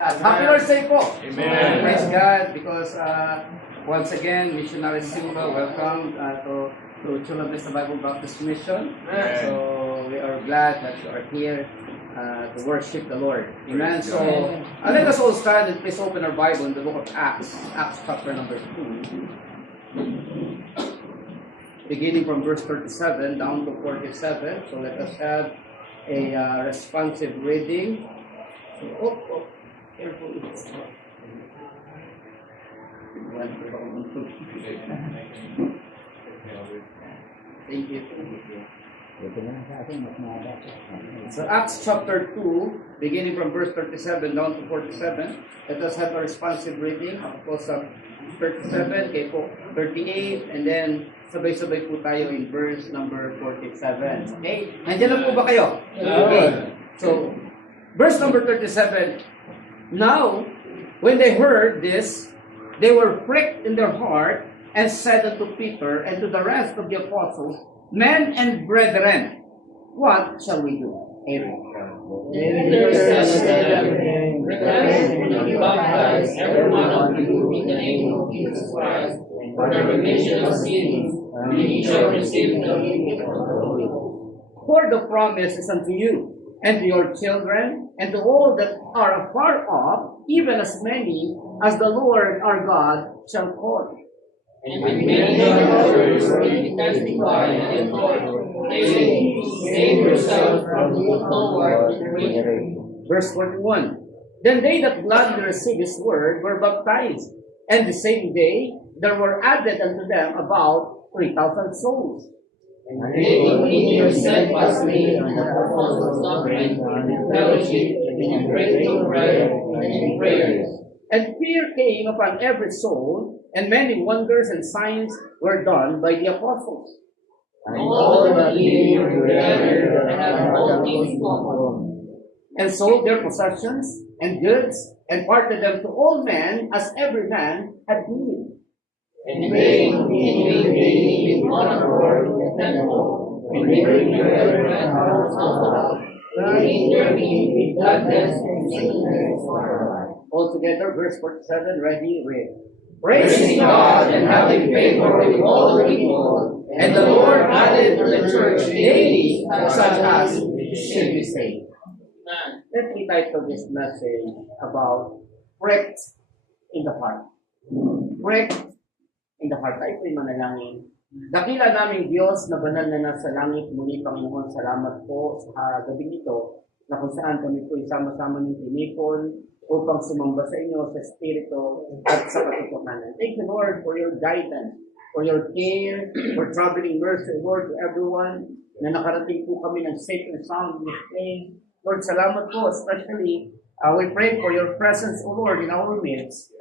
Happy Lord's Day po. Amen. Praise God because once again, Missionary Simba, welcome to Chula Vista Bible Baptist Mission. Amen. So we are glad that you are here to worship the Lord. Amen. So let us all stand and please open our Bible in the book of Acts, Acts chapter number 2. Beginning from verse 37 down to 47. So let us have a responsive reading. So, careful. Thank you. So Acts chapter 2, beginning from verse 37 down to 47. Let us have a responsive reading. Ako sa 37, kay po 38, and then sabay-sabay po tayo in verse number 47. Okay? Nandiyan na po ba kayo? Okay. So, verse number 37. Now, when they heard this, they were pricked in their heart and said unto Peter and to the rest of the apostles, Men and brethren, what shall we do? Aaron. Baptize every one of you in the name of Jesus Christ for the remission of sins, and ye shall receive the gift of the Holy Ghost. For the promise is unto you, and to your children, and to all that are afar off, even as many as the Lord our God shall call. And with many others will testify and Lord, saying, Save yourself from the Lord in the ring. Verse 41. Then they that gladly received his word were baptized, and the same day there were added unto them about 3,000 souls. And they continued steadfastly in the apostles' doctrine, in fellowship, in breaking bread, and in prayers. And fear came upon every soul, and many wonders and signs were done by the apostles. And all the believers were together and had all things common. And sold their possessions and goods, and parted them to all men, as every man had need. And they continued daily with one accord in the temple, and breaking bread and house of God, eating their meat with gladness and singleness for God. Altogether, verse 47, ready, read. Praising God and having favor with all the people, and the Lord added to the church daily such as should be saved. Let me title this message about pricked in the heart. Pricked in the heart. Tayo po'y manalangin. Dakila naming Diyos na banal na nasa langit, muli Panginoon, salamat po sa gabi ito na kung saan kami po'y sama-sama ng tinipon upang sumamba sa inyo sa Espiritu at sa katotohanan. Thank you, Lord, for your guidance, for your care, for traveling mercy, Lord, to everyone na nakarating po kami ng safe and sound in this place. Lord, salamat po, especially we pray for your presence, O Lord, in our midst.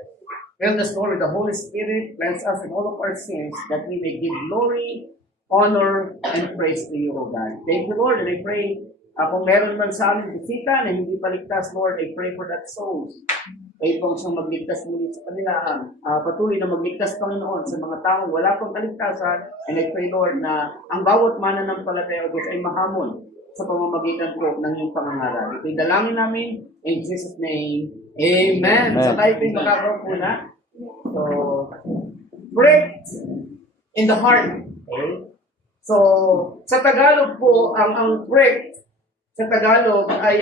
Fill us, Lord, with the Holy Spirit, cleanse us in all of our sins, that we may give glory, honor, and praise to you, O God. Thank you, Lord, and I pray, kung meron man sa amin bisita na hindi paligtas, Lord, I pray for that souls. Kayo pong siyang magligtas muli sa kanila, patuloy na magligtas, Panginoon, sa mga taong wala pang kaligtasan, and I pray, Lord, na ang bawat mananampalataya, O Diyos, ay mahamon sa pamamagitan po ng iyong pangangaral. Ito'y dalangin namin in Jesus' name. Amen. So tayo po'y makakaroon po na. So, pricked in the heart. Okay? So, sa Tagalog po, ang pricked sa Tagalog ay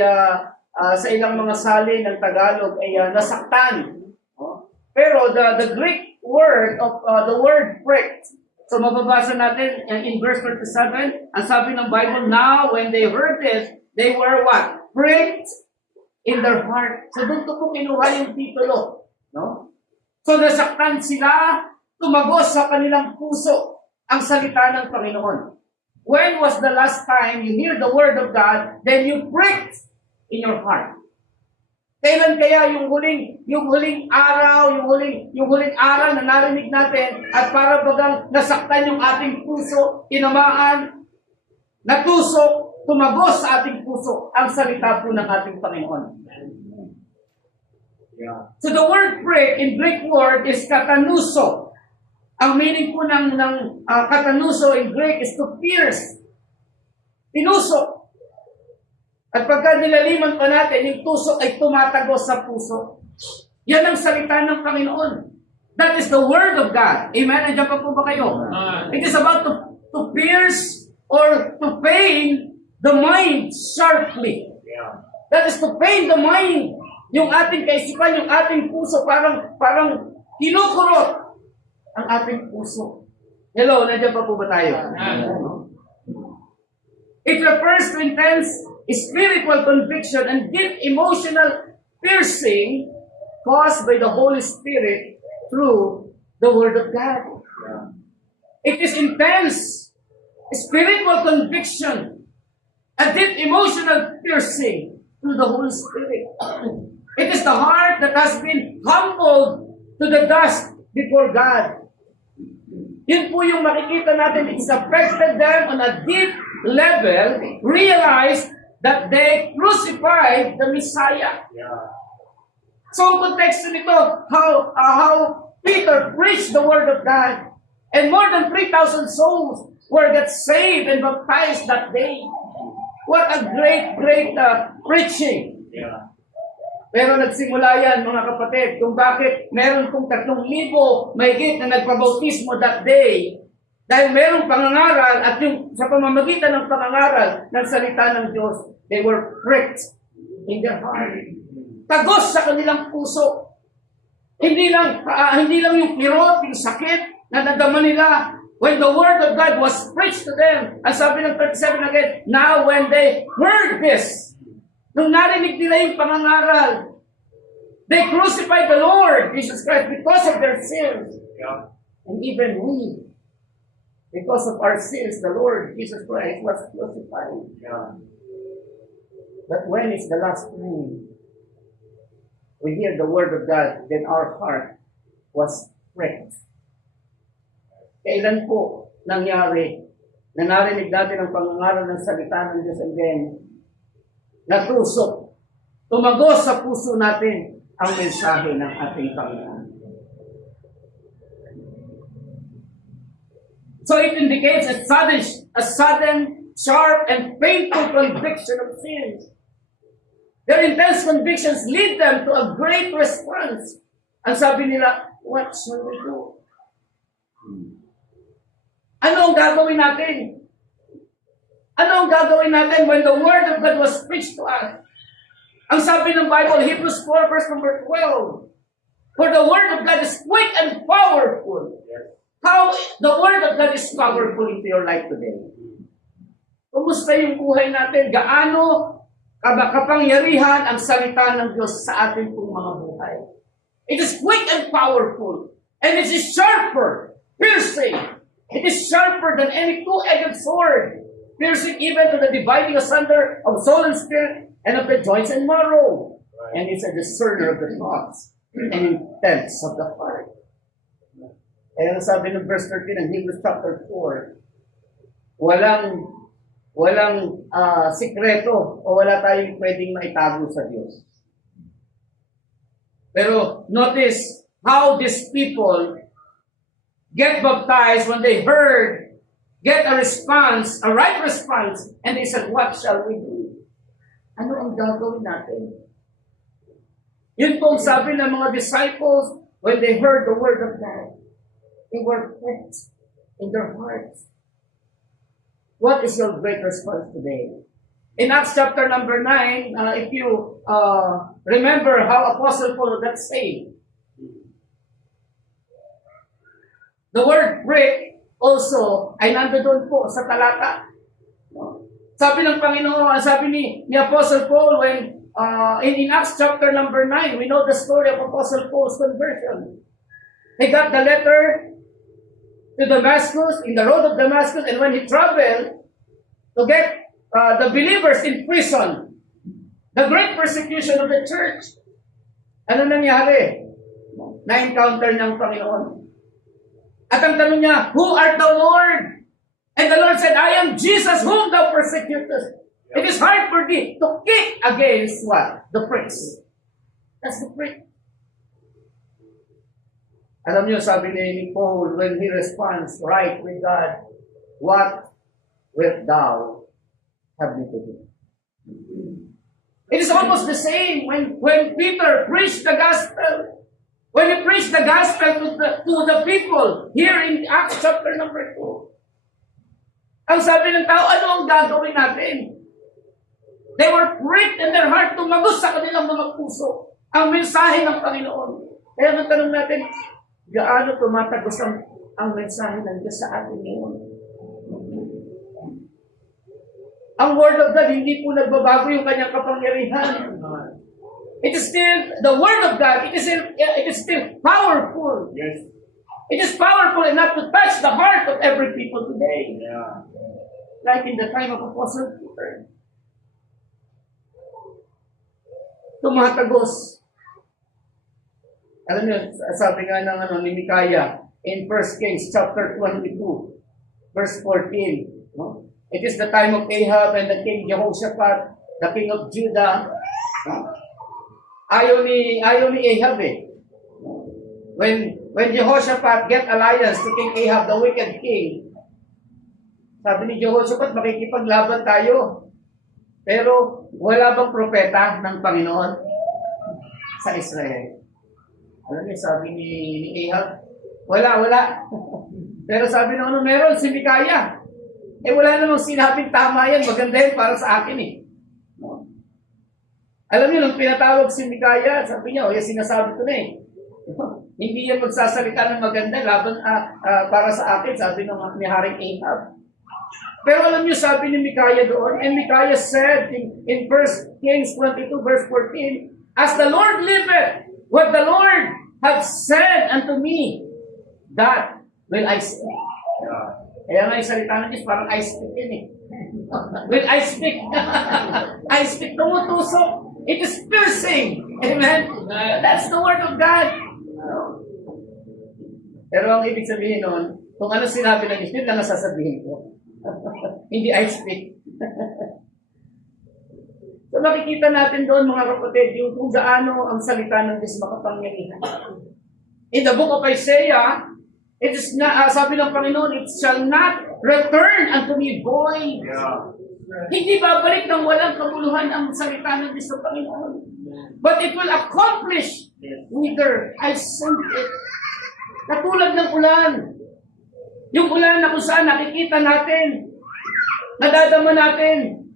sa ilang mga salin ng Tagalog ay nasaktan. Pero the Greek word of the word pricked, so mababasa natin in verse 37, ang sabi ng Bible, now when they heard this, they were what? Pricked in their heart. So doon po kinuha yung titulo. No? So nasaktan sila, tumagos sa kanilang puso ang salita ng Panginoon. When was the last time you hear the word of God, then you pricked in your heart? Kailan kaya yung huling araw, yung huling aral na narinig natin at para bagang nasaktan yung ating puso, tinamaan, natusok, tumagos sa ating puso ang salita po ng ating Panginoon. So the word prick in Greek word is katanuso. Ang meaning po ng katanuso in Greek is to pierce. Tinusok. At pagka nilaliman pa natin, yung tusok ay tumatagos sa puso. Yan ang salita ng Panginoon. That is the Word of God. Amen? Nandiyan pa po ba kayo? It is about to pierce or to pain the mind sharply. That is to pain the mind. Yung ating kaisipan, yung ating puso, parang kinukurot ang ating puso. Hello, nandiyan pa po ba tayo? It refers to intense spiritual conviction and deep emotional piercing caused by the Holy Spirit through the Word of God. It is intense spiritual conviction, a deep emotional piercing through the Holy Spirit. It is the heart that has been humbled to the dust before God. Yun po yung makikita natin. It's affected them on a deep level, realize that they crucified the Messiah. So, ang konteksto nito, how Peter preached the Word of God, and more than 3,000 souls were get saved and baptized that day. What a great preaching. Pero nagsimula yan, mga kapatid, kung bakit meron kong 3,000 mahigit na nagpabautismo that day, dahil merong pangangaral at yung sa pamamagitan ng pangangaral ng salita ng Diyos, they were pricked in their heart. Tagos sa kanilang puso. Hindi lang yung kirot, yung sakit na nadama nila. When the Word of God was preached to them, ang sabi ng 37 again, now when they heard this, nung narinig nila yung pangangaral, they crucified the Lord Jesus Christ because of their sins. And even we, because of our sins, the Lord Jesus Christ was crucified. But when is the last time we hear the Word of God, then our heart was pricked? Kailan po nangyari na narinig natin ang pangangaral ng salita ng Diyos and then natusok, tumagos sa puso natin ang mensahe ng ating Panginoon. So it indicates a sudden, sharp, and painful conviction of sins. Their intense convictions lead them to a great response. Ang sabi nila, what shall we do? Ano ang gagawin natin? Ano ang gagawin natin when the Word of God was preached to us? Ang sabi ng Bible, Hebrews 4 verse number 12, for the Word of God is quick and powerful. How the Word of God is powerful into your life today? Kumusta yung buhay natin? Gaano kapangyarihan ang salita ng Diyos sa ating pong mga buhay? It is quick and powerful. And it is sharper, piercing. It is sharper than any two-edged sword, piercing even to the dividing asunder of soul and spirit and of the joints and marrow. And it's a discerner of the thoughts and intents of the heart. Kaya sabi ng verse 13 ng Hebrews chapter 4, walang sikreto o wala tayong pwedeng maitago sa Diyos. Pero notice how these people get baptized when they heard, get a response, a right response, and they said, what shall we do? Ano ang gagawin natin? Yun po ang sabi ng mga disciples when they heard the Word of God. They were pricked in their hearts. What is your great response today? In Acts chapter number 9, if you remember how Apostle Paul got saved, the word prick also ay nandoon po sa talata. Sabi ng Panginoon, sabi ni Apostle Paul when in Acts chapter number 9, we know the story of Apostle Paul's conversion. He got the letter to Damascus, in the road of Damascus, and when he traveled to get the believers in prison, the great persecution of the church, ano nangyari? Na-encounter ng Panginoon. At ang tanong niya, who art thou, Lord? And the Lord said, I am Jesus whom thou persecutest. It is hard for thee to kick against what? The pricks. That's the prick. Alam niyo, sabi ni Paul, when he responds right with God, what wilt thou have me to do? It is almost the same when Peter preached the gospel. When he preached the gospel to the people here in Acts chapter number 2. Ang sabi ng tao, ano ang gagawin natin? They were pricked in their heart, tumagos sa kanilang mga puso ang mensahe ng Panginoon. Kaya natanong natin, gaano tumatagos ang mensahe ng Diyos sa atin ngayon? Ang Word of God, hindi po nagbabago yung kanyang kapangyarihan. It is still, the Word of God, it is still powerful. Yes. It is powerful enough to touch the heart of every people today. Yeah. Like in the time of Apostle Peter. Tumatagos. Alam niyo, sabi nga ng ni Micaiah in 1 Kings chapter 22, verse 14. No? It is the time of Ahab and the king Jehoshaphat, the king of Judah. Ayaw ni Ahab eh. When Jehoshaphat get alliance to King Ahab, the wicked king, sabi ni Jehoshaphat, makikipaglaban tayo. Pero wala bang propeta ng Panginoon sa Israel? Alam niyo, sabi ni Ahab, wala. Pero sabi ng meron si Micaiah. Wala namang sinabing tama yan, maganda yan para sa akin eh. No? Alam niyo, nung pinatawag si Micaiah, sabi niya, yan sinasabi ko na eh. Hindi yan magsasalita ng maganda laban para sa akin, sabi ni Haring Ahab. Pero alam niyo, sabi ni Micaiah doon, and Micaiah said in 1 Kings 22 verse 14, as the Lord liveth, what the Lord hath said unto me, that will I say. Kaya nga yung salita ng Diyos, parang I speak yun eh. When I speak, I speak, tumutusok. It is piercing. Amen? That's the word of God. Pero ang ibig sabihin nun, kung ano sinabi ng Diyos, yun lang ang sasabihin ko. Hindi I speak. So makikita natin doon mga kapatid, yung kung gaano ang salita ng Diyos makapangyarihan. In the book of Isaiah, it is not, sabi ng Panginoon, it shall not return unto me void. Yeah. Hindi babalik ng walang kabuluhan ang salita ng Diyos ng Panginoon. But it will accomplish whither I sent it. Katulad ng ulan. Yung ulan na kung saan nakikita natin, nadadama natin.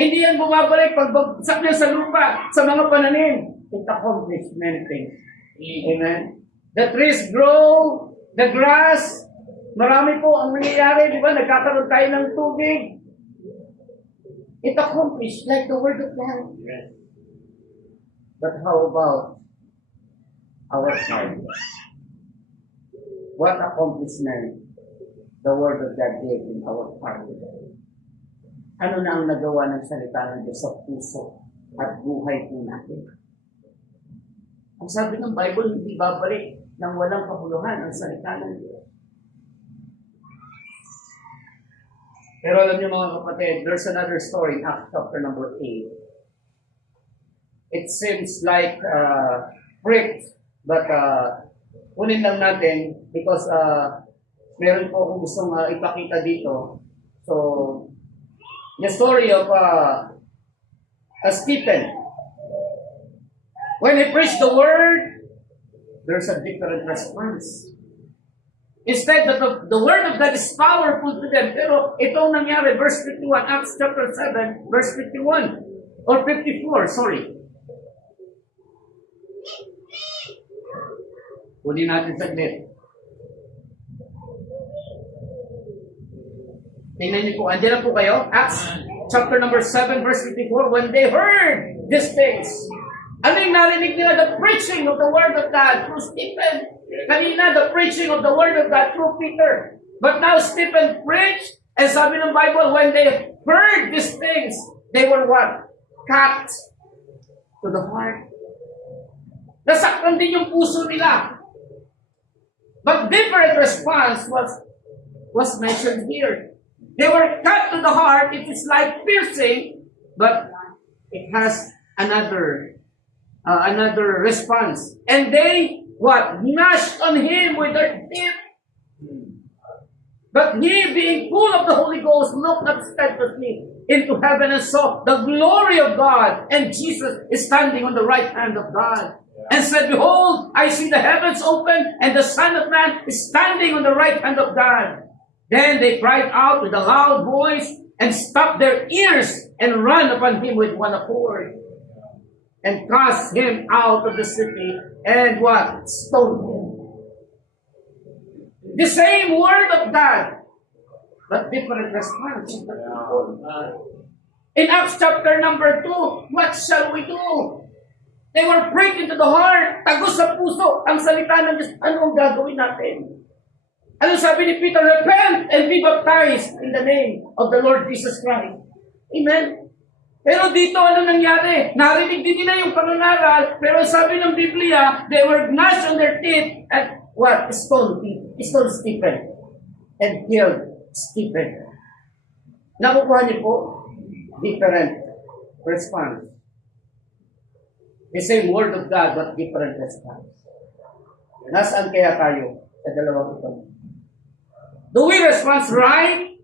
Hindi yan bumabalik pagbagsak niya sa lupa, sa mga pananim. It accomplishes many things. Amen? The trees grow, the grass, marami po ang nangyayari, di ba? Nagkakaroon tayo ng tubig. It accomplished like the word of God. Yes. But how about our heart? What accomplishment the word of God gave in our heart today? Ano na ang nagawa ng salita ng Diyos sa puso at buhay po natin? Ang sabi ng Bible, hindi babalik nang walang kabuluhan ang salita ng Diyos. Pero alam niyo mga kapatid, there's another story in Acts chapter number 8. It seems like pricked, but kunin lang natin because meron po akong gustong ipakita dito. So, the story of Stephen. When he preached the word, there's a different response. Instead, the word of God is powerful to them. Pero itong nangyari, verse 51, Acts chapter 7, verse 51, or 54, sorry. Kunin natin saglit. Tingnan niyo po, andyan na po kayo. Acts chapter number 7, verse 54, when they heard these things, ano yung narinig nila? The preaching of the word of God through Stephen. Kanina, the preaching of the word of God through Peter. But now Stephen preached, and sabi ng Bible, when they heard these things, they were what? Cut to the heart. Nasaktan din yung puso nila. But different response was mentioned here. They were cut to the heart. It is like piercing, but it has another response. And they, what? Gnashed on him with their teeth. But he, being full of the Holy Ghost, looked up steadfastly into heaven and saw the glory of God, and Jesus is standing on the right hand of God. And said, Behold, I see the heavens open, and the Son of Man is standing on the right hand of God. Then they cried out with a loud voice, and stopped their ears, and ran upon him with one accord, and cast him out of the city, and what? Stoned him. The same word of God, but different response. In Acts chapter number 2, what shall we do? They were pricked into the heart, tagos sa puso, ang salita ng Diyos. Ano ang gagawin natin? Ano sabi ni Peter? Repent and be baptized in the name of the Lord Jesus Christ. Amen? Pero dito, ano nangyari? Narinig din nila yung pangangaral, pero sabi ng Biblia, they were gnashed on their teeth and what? Stone Stephen and killed Stephen. Nakukuha niyo po? Different response. The same word of God, but different response. Nasaan kaya tayo sa dalawang ito? Do we respond right?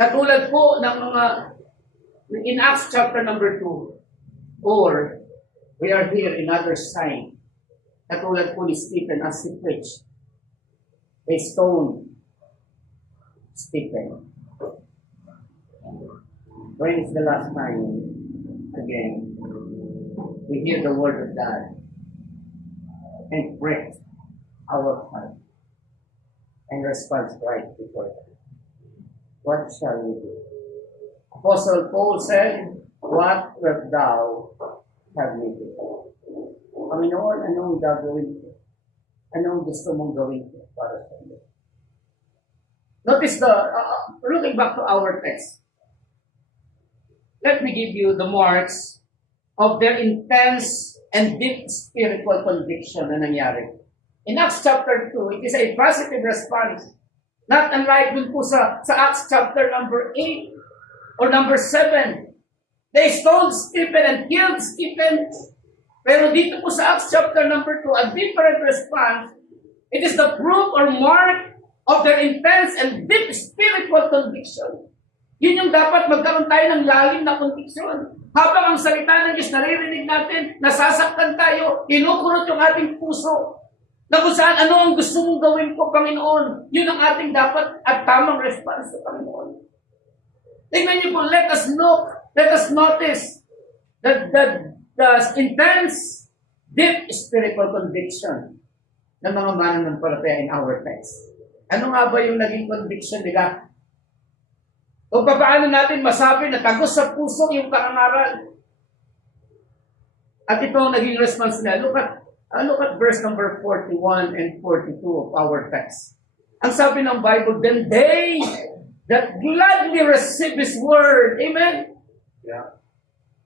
Katulad po ng mga in Acts chapter number 2. Or we are here in other side. Katulad po ni Stephen as he preached. They stoned Stephen. When is the last time again we hear the word of God and break our heart and respond right before God? What shall we do? Apostle Paul said, What wilt thou have me do? Panginoon, anong gagawin ko? Anong gusto mong gawin ko para sa iyo? Notice looking back to our text. Let me give you the marks of their intense and deep spiritual conviction na nangyari. In Acts chapter 2, it is a positive response. Not unlike dun po sa Acts chapter number 8 or number 7. They stoned Stephen and killed Stephen. Pero dito po sa Acts chapter number 2, a different response. It is the proof or mark of their intense and deep spiritual conviction. Yun yung dapat magkaroon tayo ng lalim na conviction. Habang ang salita ng Diyos naririnig natin, nasasaktan tayo, kinukurot yung ating puso. Na kung saan, ano ang gusto mong gawin ko, Panginoon? Yun ang ating dapat at tamang response sa Panginoon. Tingnan niyo po, let us notice that the intense, deep spiritual conviction ng mga mananampalataya in our text. Ano nga ba yung naging conviction nila? O paano natin masabi na tagos sa puso yung kaangaral? At ito ang naging response nila. Look at verse number 41 and 42 of our text. Ang sabi ng Bible, then they that gladly receive His word. Amen? Yeah.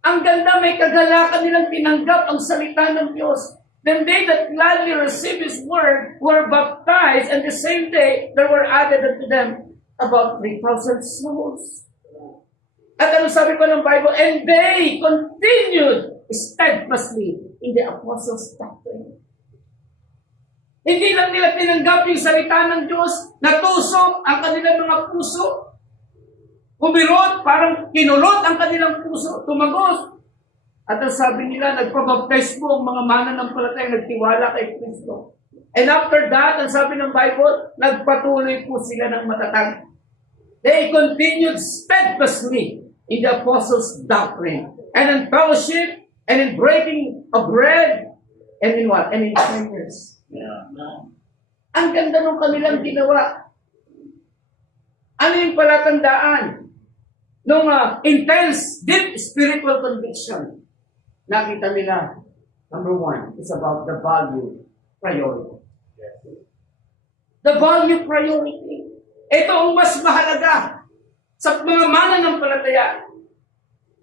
Ang ganda, may kagalakan nilang tinanggap ang salita ng Diyos. Then they that gladly receive His word were baptized, and the same day there were added unto them about 3,000 souls. At ano sabi ko ng Bible? And they continued steadfastly in the apostles' doctrine. Hindi lang nila tinanggap yung salita ng Diyos, natusok ang kanilang mga puso, umirot, parang kinulot ang kanilang puso, tumagos. At ang sabi nila, nagpabaptize po ang mga mananampalataya, nagtiwala kay Kristo. And after that, ang sabi ng Bible, nagpatuloy po sila ng matatag. They continued steadfastly in the apostles' doctrine, and in fellowship, and in breaking of bread, and in what? And in prayers. Yeah. Ang ganda ng kanilang ginawa. Ano yung palatandaan? Nung intense, deep spiritual conviction. Nakita nila, number 1, is about the value priority. The value priority. Ito ang mas mahalaga sa mga mananampalataya.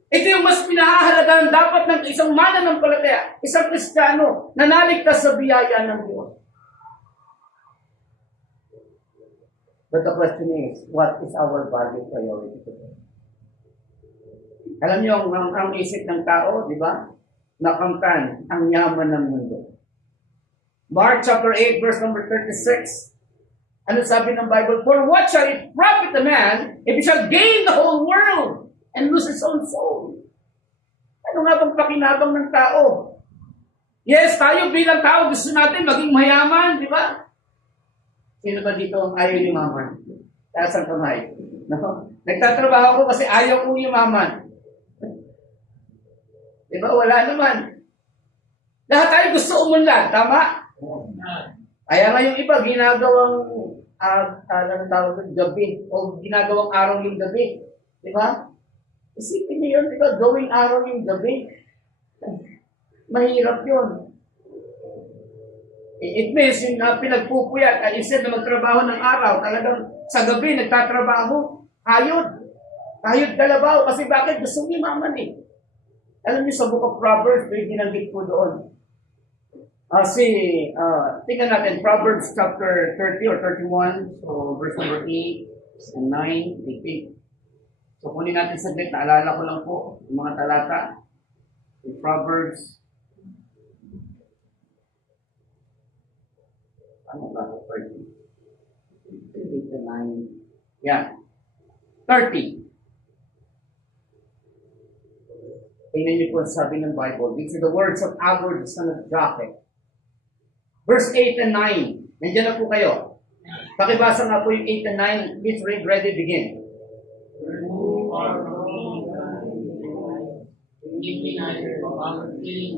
Ito yung mas pinahahalagahan dapat ng isang mananampalataya, isang Kristiyano na naligtas sa biyaya ng Diyos. But the question is, what is our value priority today? Alam niyo, ang isip ng tao, di ba? Nakamtan ang yaman ng mundo. Mark chapter 8, verse number 36. Ano sabi ng Bible? For what shall it profit a man if he shall gain the whole world and lose his own soul? Ano nga bang pakinabang ng tao? Yes, tayo bilang tao, gusto natin maging mayaman, di ba? Sino ba dito ang ayaw yumaman? Taas ang kamay. No? Nagtatrabaho ko kasi ayaw kong yumaman. Di ba? Wala naman. Lahat tayo gusto umunlad, tama? Kaya nga yung iba, ginagawang anong tawag doon, gabi, o ginagawang araw yung gabi. Di ba? Isipin niyo yun, di ba? Gawing araw yung gabi. Mahirap yun. It means yung pinagpupuyat, instead na magtrabaho ng araw, talagang sa gabi nagtatrabaho, hayod. Hayod kalabaw. Kasi bakit? Gusto niyo maman eh. Alam niyo sa Book of Proverbs, may ginanggit po doon. Tingnan natin, Proverbs chapter 30 or 31, so verse number 8 and 9, 18. So kunin natin saglit, naalala ko lang po yung mga talata. In Proverbs, ano ba? 30. 8 to 9. Yeah. 30. Tingnan niyo po sabi ng Bible. These are the words of Agur, the son of Japhet. Verse 8 and 9. Nandiyan na po kayo. Pakibasa nga po yung 8 and 9. Please read, ready, begin. Remove our give me neither poverty,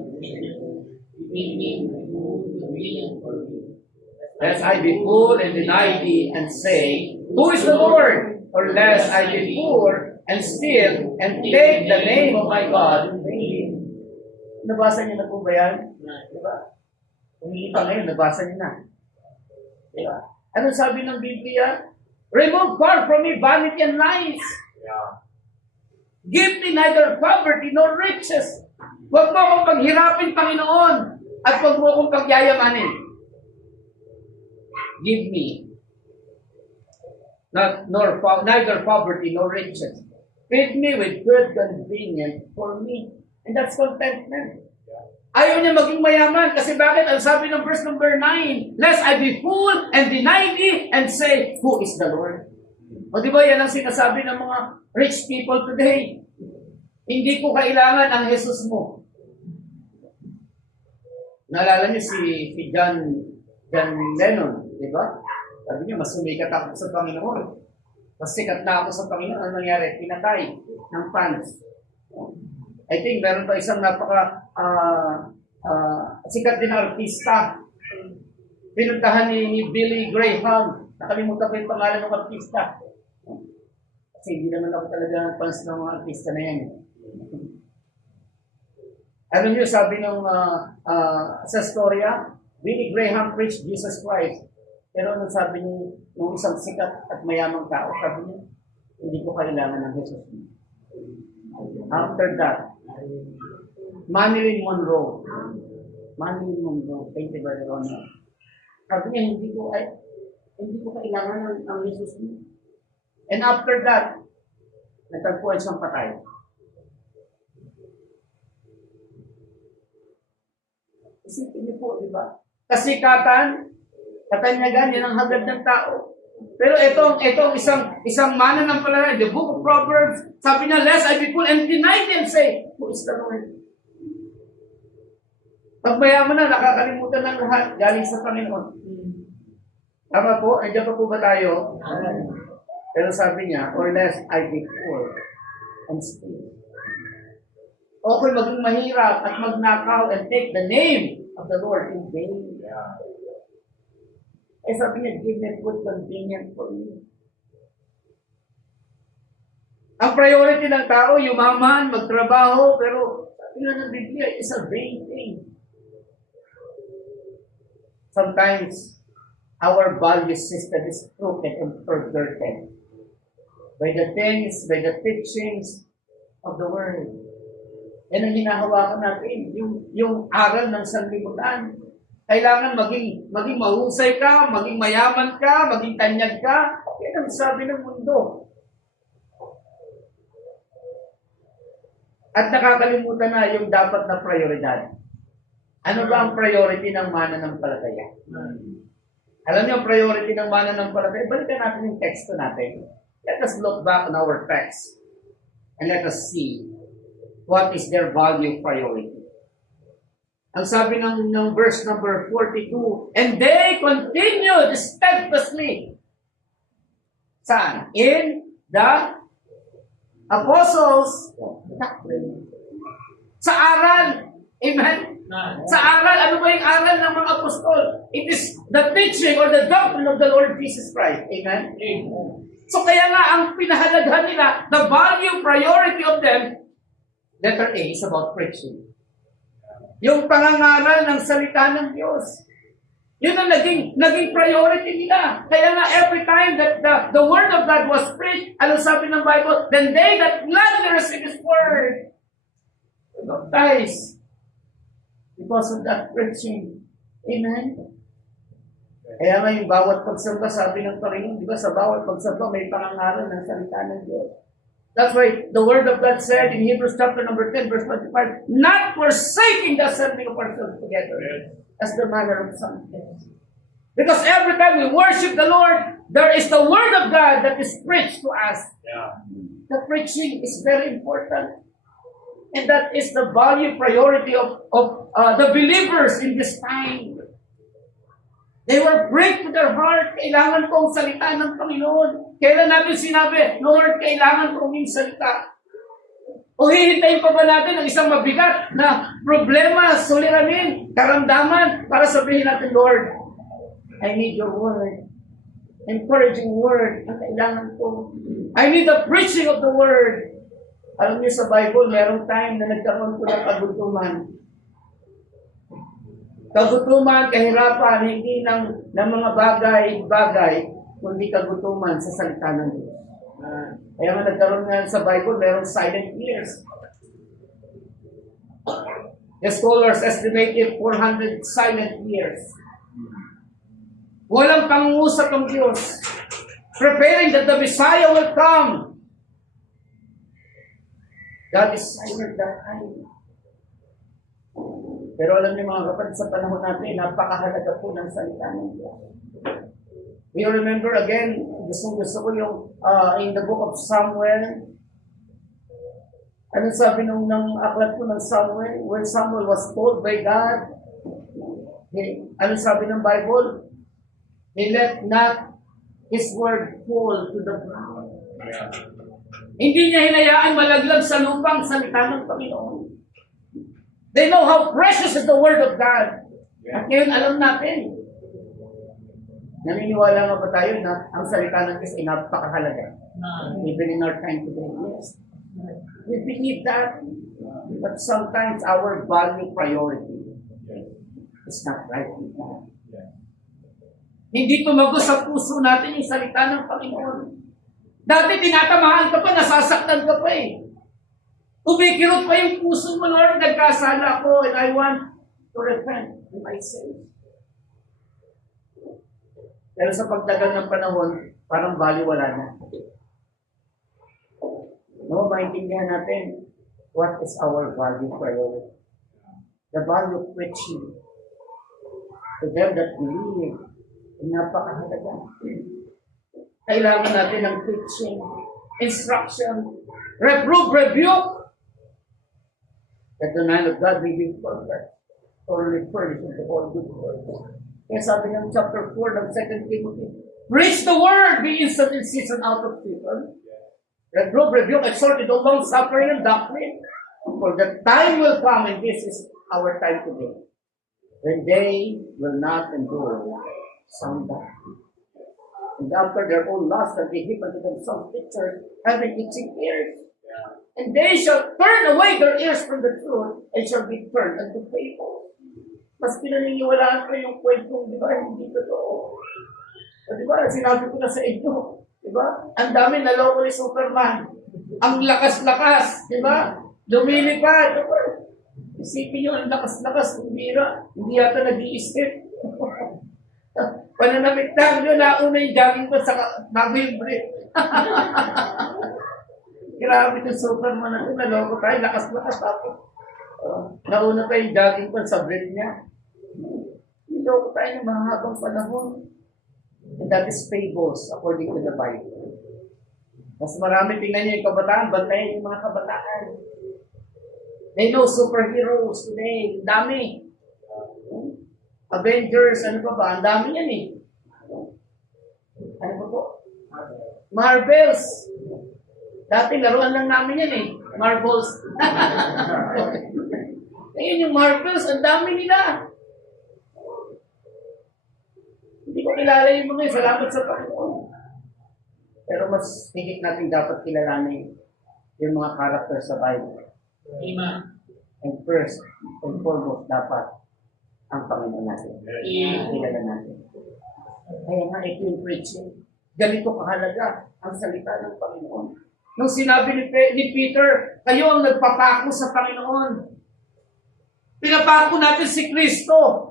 give me remove the will for me. Lest I be full and deny thee and say, Who is the Lord? Or lest I be poor and steal and take the name of my God in vain. Nabasa niyo na po ba yan? Diba? Kung hindi pa ngayon, nabasa niyo na. Diba? Ano sabi ng Biblia? Remove far from me vanity and lies. Give me neither poverty nor riches. Huwag mo akong paghirapin, Panginoon, at huwag mo akong pagyayamanin. Give me neither poverty nor riches. Feed me with good convenience for me. And that's contentment. Ayaw niya maging mayaman kasi bakit? Ang sabi ng verse number 9, Lest I be full and deny thee and say, Who is the Lord? O di ba yan ang sinasabi ng mga rich people today? Hindi ko kailangan ang Jesus mo. Naalala niyo si John Lennon, di ba? Sabi niya, mas sumikat ako sa Panginoon. Mas sikat na ako sa Panginoon. Ano nangyari? Pinatay ng fans. I think meron pa isang sikat din na artista. Pinuntahan ni Billy Graham. Nakalimutan ko yung pangalan ng artista. Kasi hindi naman ako talaga fans ng mga artista na yan. Ano niyo, sabi nung sa storya, Billy Graham preached Jesus Christ. Pero ano sabi nung isang sikat at mayamang tao, sabi niya, hindi ko kailangan ng Jesus. After that, Marilyn Monroe, thank you very much. Sabi niya, hindi ko kailangan ng Jesus. And after that, natagpuan siyang patay. Isipin niyo po, di ba? Kasikatan, katanyagan, yan ang hagad ng tao. Pero ito ang isang mananampalataya, the book of Proverbs, sabi niya, Lest I be full and deny them, say, Who is the Lord? Pag mayaman na, nakakalimutan ng lahat, galing sa Panginoon. Tama po? Andiyan pa po ba tayo? Pero sabi niya, or lest I be poor and steal. Okay, maging mahirap at magnakaw and take the name of the Lord in vain. Eh sabi niya, give me good convenient for me. Ang priority ng tao, yumaman, magtrabaho, pero sabi nga ng Biblia, is a vain thing. Sometimes, our value system is crooked and perverted by the things, by the teachings of the world. Yan ang hinahawakan natin, yung aral ng sanlibutan. Kailangan maging mahusay ka, maging mayaman ka, maging tanyag ka. Yan ang sabi ng mundo. At nakakalimutan na yung dapat na prioridad. Ano ba ang priority ng mananampalataya? Alam niyo, ang priority ng mananampalataya, balikan natin yung teksto natin. Let us look back on our text and let us see what is their value priority. Ang sabi ng verse number 42, and they continued steadfastly. Saan? In the apostles' doctrine. Sa aral. Amen? Sa aral. Ano ba yung aral ng mga apostol? It is the teaching or the doctrine of the Lord Jesus Christ. Amen? So kaya nga, ang pinahalagahan nila, the value, priority of them, letter A is about preaching. Yung pangangaral ng salita ng Diyos. Yun ang naging priority nila. Kaya nga, every time that the word of God was preached, ano sabi ng Bible? Then they that gladly receive His word were baptized because of that preaching. Amen? Kaya nga yung bawat pagsamba, sabi ng Panginoon, di ba, sa bawat pagsamba, may pangangaral ng salita ng Diyos. That's why the word of God said in Hebrews chapter number 10, verse 25, not forsaking the assembling of ourselves together, as the manner of some is. Because every time we worship the Lord, there is the word of God that is preached to us. Yeah. The preaching is very important. And that is the value priority of the believers in this time. They were break to their heart. Kailangan ko ang salita ng Panginoon. Kailan natin sinabi, Lord, kailangan ko ang salita. O hihintayin pa ba natin ang isang mabigat na problema, suliranin, karamdaman, para sabihin natin, Lord, I need your word. Encouraging word ang kailangan ko. I need the preaching of the word. Alam niyo sa Bible, merong time na nagkaroon ko ng kagutuman. Kagutuman, kahirapan, hindi ng mga bagay, kundi kagutuman sa salita ng Diyos. Kaya nga nagkaroon nga sa Bible, merong silent years. The scholars estimated 400 silent years. Walang pangungusap ng Diyos. Preparing that the Messiah will come. God is silent that time. Pero alam niyo mga kapatid, sa panahon natin, napakahalaga po ng salita ng Diyos. We remember again, gusto ko yung in the book of Samuel. Ano sabi ng aklat ko ng Samuel? When Samuel was told by God, ano sabi ng Bible? He let not His word fall to the ground. Yeah. Hindi niya hinayaan malaglag sa lupang salita ng Panginoon. They know how precious is the word of God. At ngayon alam natin. Naniniwala nga ba tayo na ang salita ng Diyos ay napakahalaga? Even in our time today, yes. We believe that. But sometimes our value priority is not right with God. Hindi tumagos sa puso natin yung salita ng Panginoon. Dati tinatamaan ka pa, nasasaktan ka pa eh. Kumikirot pa yung puso mo, Lord, nagkasala ako and I want to repent in my sins. Pero sa pagtagal ng panahon, parang baliwala na. No, maintindihan natin what is our value priority. The value of preaching to them that believe ay napakahalaga. Kailangan natin ng teaching, instruction, reprove, rebuke, that the man of God may be perfect, thoroughly furnished into all good works. Kaya sabi ng chapter 4 ng 2 Timothy, preach the word, be instant in season, out of season. Reprove, rebuke, exhort into long suffering and doctrine. For the time will come, and this is our time today, when they will not endure sound doctrine. And after their own lust, that they heap unto themselves pictures, having itching ears. And they shall turn away their ears from the truth, and shall be turned unto fables. Mas pinaniniwalaan ko yung kwentong, di ba, hindi totoo. O di ba, sinabi ko na sa inyo, di ba? Ang dami naloko ni Superman. Ang lakas-lakas, di ba? Lumilipad. Isipin nyo, ang lakas-lakas, hindi yata nag-iisip. Pananamit lang nyo, nauna yung jogging ko sa bago yung break. Grabe yung Superman na ito, naloko tayo, lakas-lakas tapos. Nauna pa yung jogging ko sa break niya. Niloko tayo ng mahabang panahon. And that is fables according to the Bible. Mas marami, tingnan niyo yung kabataan, bantayan yung mga kabataan. They know superheroes today. Ang dami. Avengers, ano pa ba? Ang dami yan eh. Ano pa po? Marvels. Dati laruan lang namin yan eh. Marvels. Ngayon yung Marvels, ang dami nila. Hindi ko kilala yung mga yun. Salamat sa Panginoon. Pero mas higit natin dapat kilalanin yung mga characters sa Bible. Amen. And first and foremost, dapat ang Panginoon natin. Kilala natin. Kaya nga, ito yung preaching. Ganito kahalaga ang salita ng Panginoon. Nung sinabi ni Peter, kayo ang nagpapako sa Panginoon. Pinapako natin si Kristo.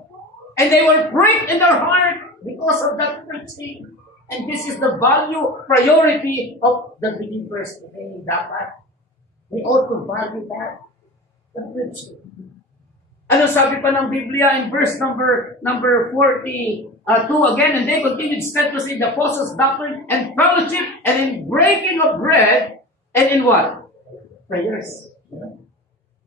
And they were pricked in their heart because of that preaching. And this is the value, priority of the believers today. Dapat. We ought to value that. The preaching. Ano sabi pa ng Biblia in verse number 42 again, and they continued steadfastly in the apostles' doctrine and fellowship and in breaking of bread and in what? Prayers.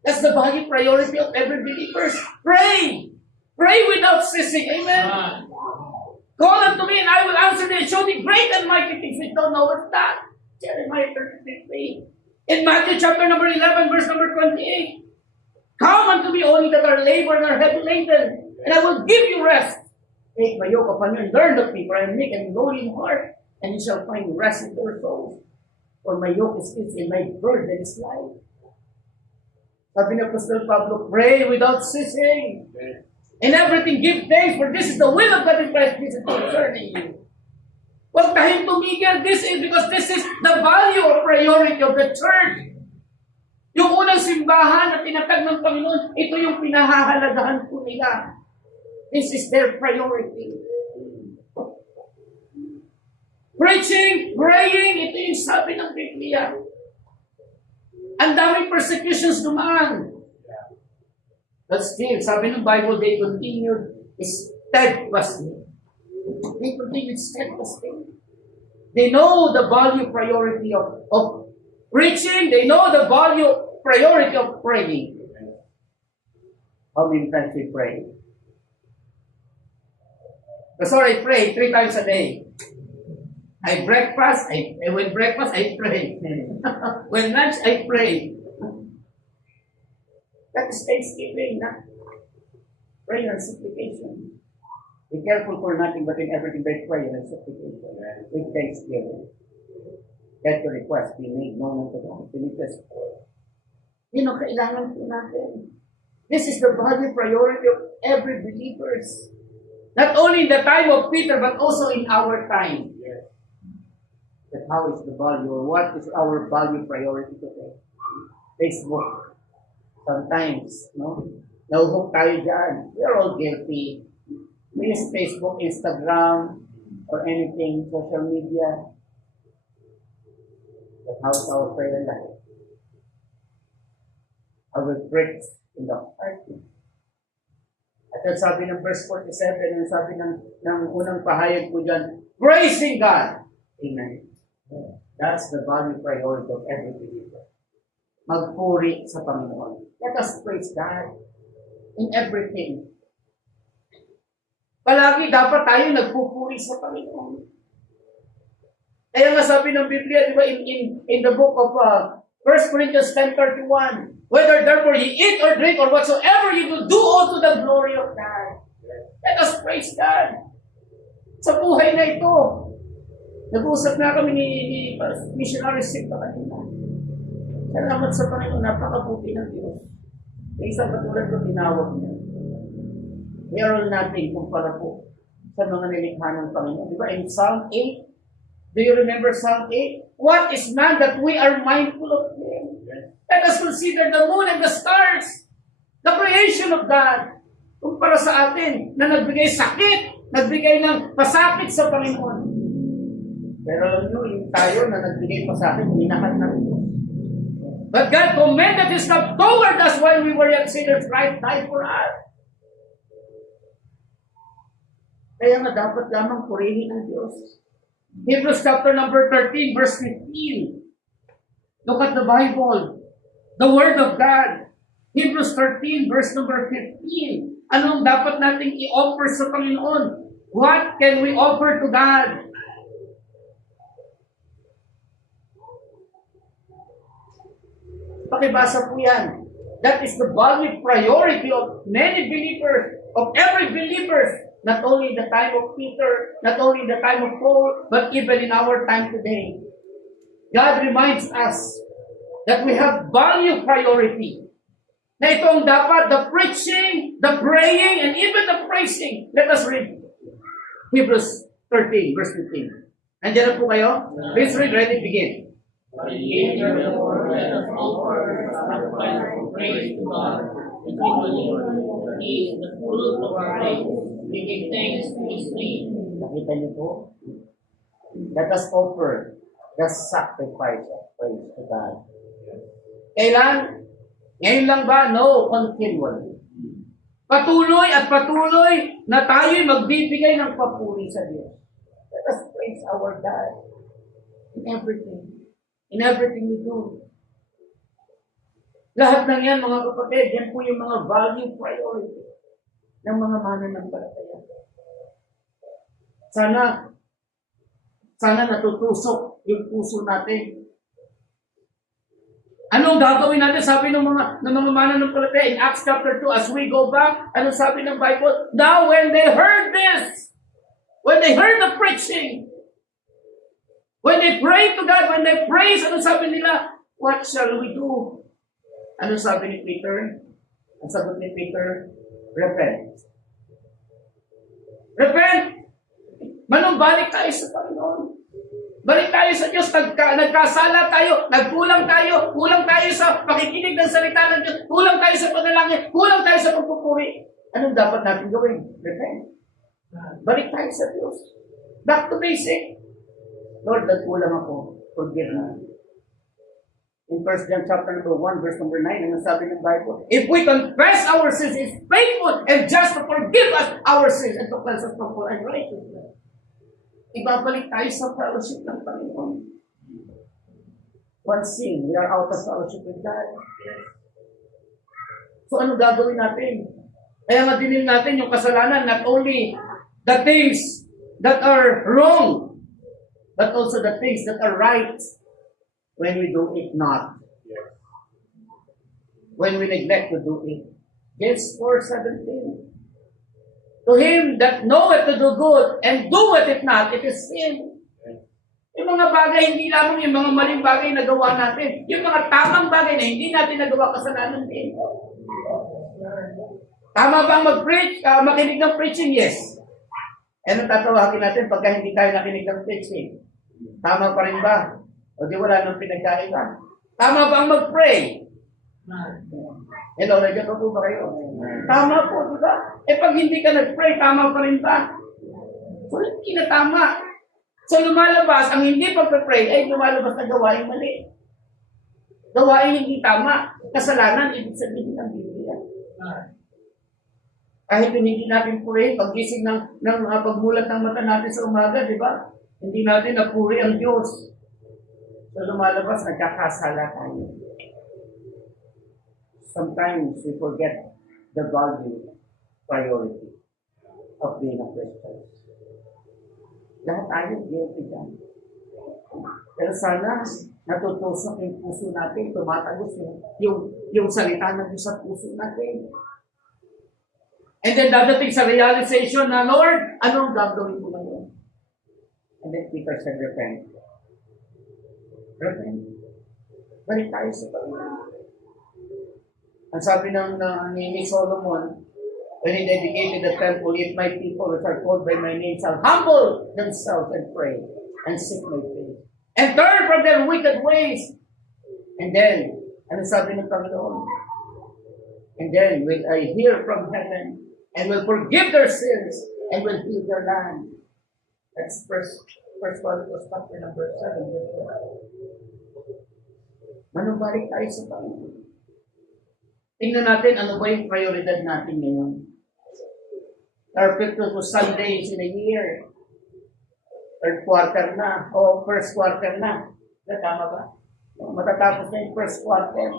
That's the value priority of every believer. Pray. Pray without ceasing. Amen. Call unto me and I will answer thee and show thee great and mighty things which thou knowest not. Jeremiah 33. In Matthew chapter number 11, verse number 28. Come unto me, all ye that are labored and are heavy laden, and I will give you rest. Take my yoke upon you and learn of me, for I am meek and lowly in heart, and you shall find rest in your souls. For my yoke is easy and my burden is light. Sabi ni Apostle Pablo, pray without ceasing. In everything, give thanks, for this is the will of God in Christ Jesus concerning you. Huwag tayong tumigil. This is because this is the value or priority of the church. Yung unang simbahan na tinatag ng Panginoon, ito yung pinahahalagahan po nila. This is their priority. Preaching, praying, ito yung sabi ng Biblia. Ang daming persecutions dumaan. But still, sabi ng Bible, they continued steadfastly. They continued steadfastly. They know the value priority of preaching. They know the value priority of praying. How many times we pray? Sorry, I pray 3 times a day. When breakfast, I pray. When lunch, I pray. That is thanksgiving, not prayer and supplication. Be careful for nothing but in everything by prayer and supplication. With thanksgiving. Let your request be made known unto God. Philippians 4. Yun ang kailangan po natin. This is the value priority of every believers. Not only in the time of Peter, but also in our time. But how is the value, or what is our value priority today? Facebook. Sometimes, no? Nahuhok tayo dyan. We're all guilty. We use Facebook, Instagram, or anything, social media. But how's our prayer life? Our breaks in the heart. At ang sabi ng verse 47, ang sabi ng unang pahayag ko dyan, praising God. Amen. That's the value priority of every believer. Magpuri sa Panginoon. Let us praise God in everything. Palagi dapat tayo nagpupuri sa Panginoon. Kaya nga sabi ng Biblia, di ba, in the book of 1 Corinthians 10:31, whether therefore ye eat or drink or whatsoever you do all to the glory of God. Let us praise God. Sa buhay na ito, nag-uusap na kami ni Missionary Sid pa kanina. Salamat sa Panginoon, napakabuti ng Diyos. Sa isang katulad ko, tinawag niya. We are all nothing kumpara po sa mga nilikha ng Panginoon. Di ba, in Psalm 8, do you remember Psalm 8? What is man that we are mindful of him? Let us consider the moon and the stars, the creation of God. Kumpara sa atin, na nagbigay sakit, nagbigay ng pasakit sa Panginoon. Pero alam nyo, yung tayo na nagbigay pasakit, minahal ng Diyos. But God commended His love toward us while we were yet sinners. Christ died for us. Kaya nga dapat lamang purihin ang Diyos. Hebrews chapter number 13, verse 15. Look at the Bible. The Word of God. Hebrews 13, verse number 15. Anong dapat nating i-offer sa Panginoon? What can we offer to God? Pakibasa po yan. That is the value priority of many believers, of every believer, not only in the time of Peter, not only in the time of Paul, but even in our time today. God reminds us that we have value priority. Na ito ang dapat, the preaching, the praying, and even the praising. Let us read Hebrews 13, verse 15. Andiyan na po kayo? Please read, ready, begin. Therefore, let us offer sacrifice of praise to God, continually. He is the fruit of our faith, giving thanks to His name. Nakita niyo po? Let us offer the sacrifice of praise to God. Kailan? Ngayon lang ba? No, continually. Patuloy at patuloy na tayo'y magbibigay ng papuri sa Diyos. Let us praise our God in everything. In everything we do. Lahat ng yan, mga kapatid, yan po yung mga value priority ng mga mananampalataya. Sana natutusok yung puso natin. Anong gagawin natin? Sabi ng mga mananampalataya in Acts chapter 2, as we go back, anong sabi ng Bible? Now when they heard this, when they heard the preaching, when they pray to God, when they praise, ano sabi nila? What shall we do? Ano sabi ni Peter? Ang sagot ni Peter, repent. Repent! Manumbalik tayo sa Panginoon. Balik tayo sa Diyos, nagkasala tayo, nagkulang tayo, kulang tayo sa pakikinig ng salita ng Diyos, kulang tayo sa panalangin, kulang tayo sa pagpupuri. Anong dapat natin gawin? Repent. Balik tayo sa Diyos. Back to basic. Lord, nagkulang ako. Forgive me. In 1 John chapter number 1, verse number 9, ano sabi ng Bible? If we confess our sins, He is faithful and just to forgive us our sins and to cleanse us from all unrighteousness. Ibabalik tayo sa fellowship ng Panginoon. One sin, we are out of fellowship with God. So ano gagawin natin? Kaya madinin natin yung kasalanan, not only the things that are wrong, but also the things that are right when we do it not. When we neglect to do it. James 4:17. To him that knoweth to do good and doeth it not, it is sin. Yung mga bagay, hindi lamang yung mga maling bagay na gawa natin. Yung mga tamang bagay na hindi natin nagawa, kasalanan din. Tama ba ang mag-preach? Makinig ng preaching? Yes. Ano tatawagin natin pagka hindi tayo nakinig ng preaching? Tama pa rin ba? O di wala nang pinagkaiba? Tama ba ang mag-pray? Hello, nandiyan pa po ba kayo? Tama po, di ba? Pag hindi ka nag-pray, tama pa rin ba? So, hindi na tama. So, lumalabas, ang hindi pag-pray ay lumalabas na gawain mali. Gawain hindi tama. Kasalanan, ibig sabihin ng Biblia. Kahit hindi natin pray, pag-gising ng pagmulat ng mata natin sa umaga, di ba? Hindi natin napuri ang Diyos. So, lumalabas, nagkakasala tayo. Sometimes we forget the value, priority of being a Christian. Lahat tayo, guilty dyan. Pero sana, natutusok yung puso natin, tumatagos yung salita ng Diyos sa puso natin. And then dadating sa realization na, Lord, anong gagawin mo ngayon? And then Peter said, repent. Repent. Balik tayo sa Panginoon. Ang sabi ni Solomon, when he dedicated the temple, if my people which are called by my name shall humble themselves and pray and seek my face and turn from their wicked ways. And then, ano sabi ng Panginoon? And then will I hear from heaven and will forgive their sins and will heal their land. That's first Chronicles chapter number 7. Manubalik tayo sa Panginoon. Tingnan natin ano ba yung prioridad natin ngayon. There are 52 Sundays in a year. Third quarter na, o first quarter na. Tama ba? Matatapos na yung first quarter.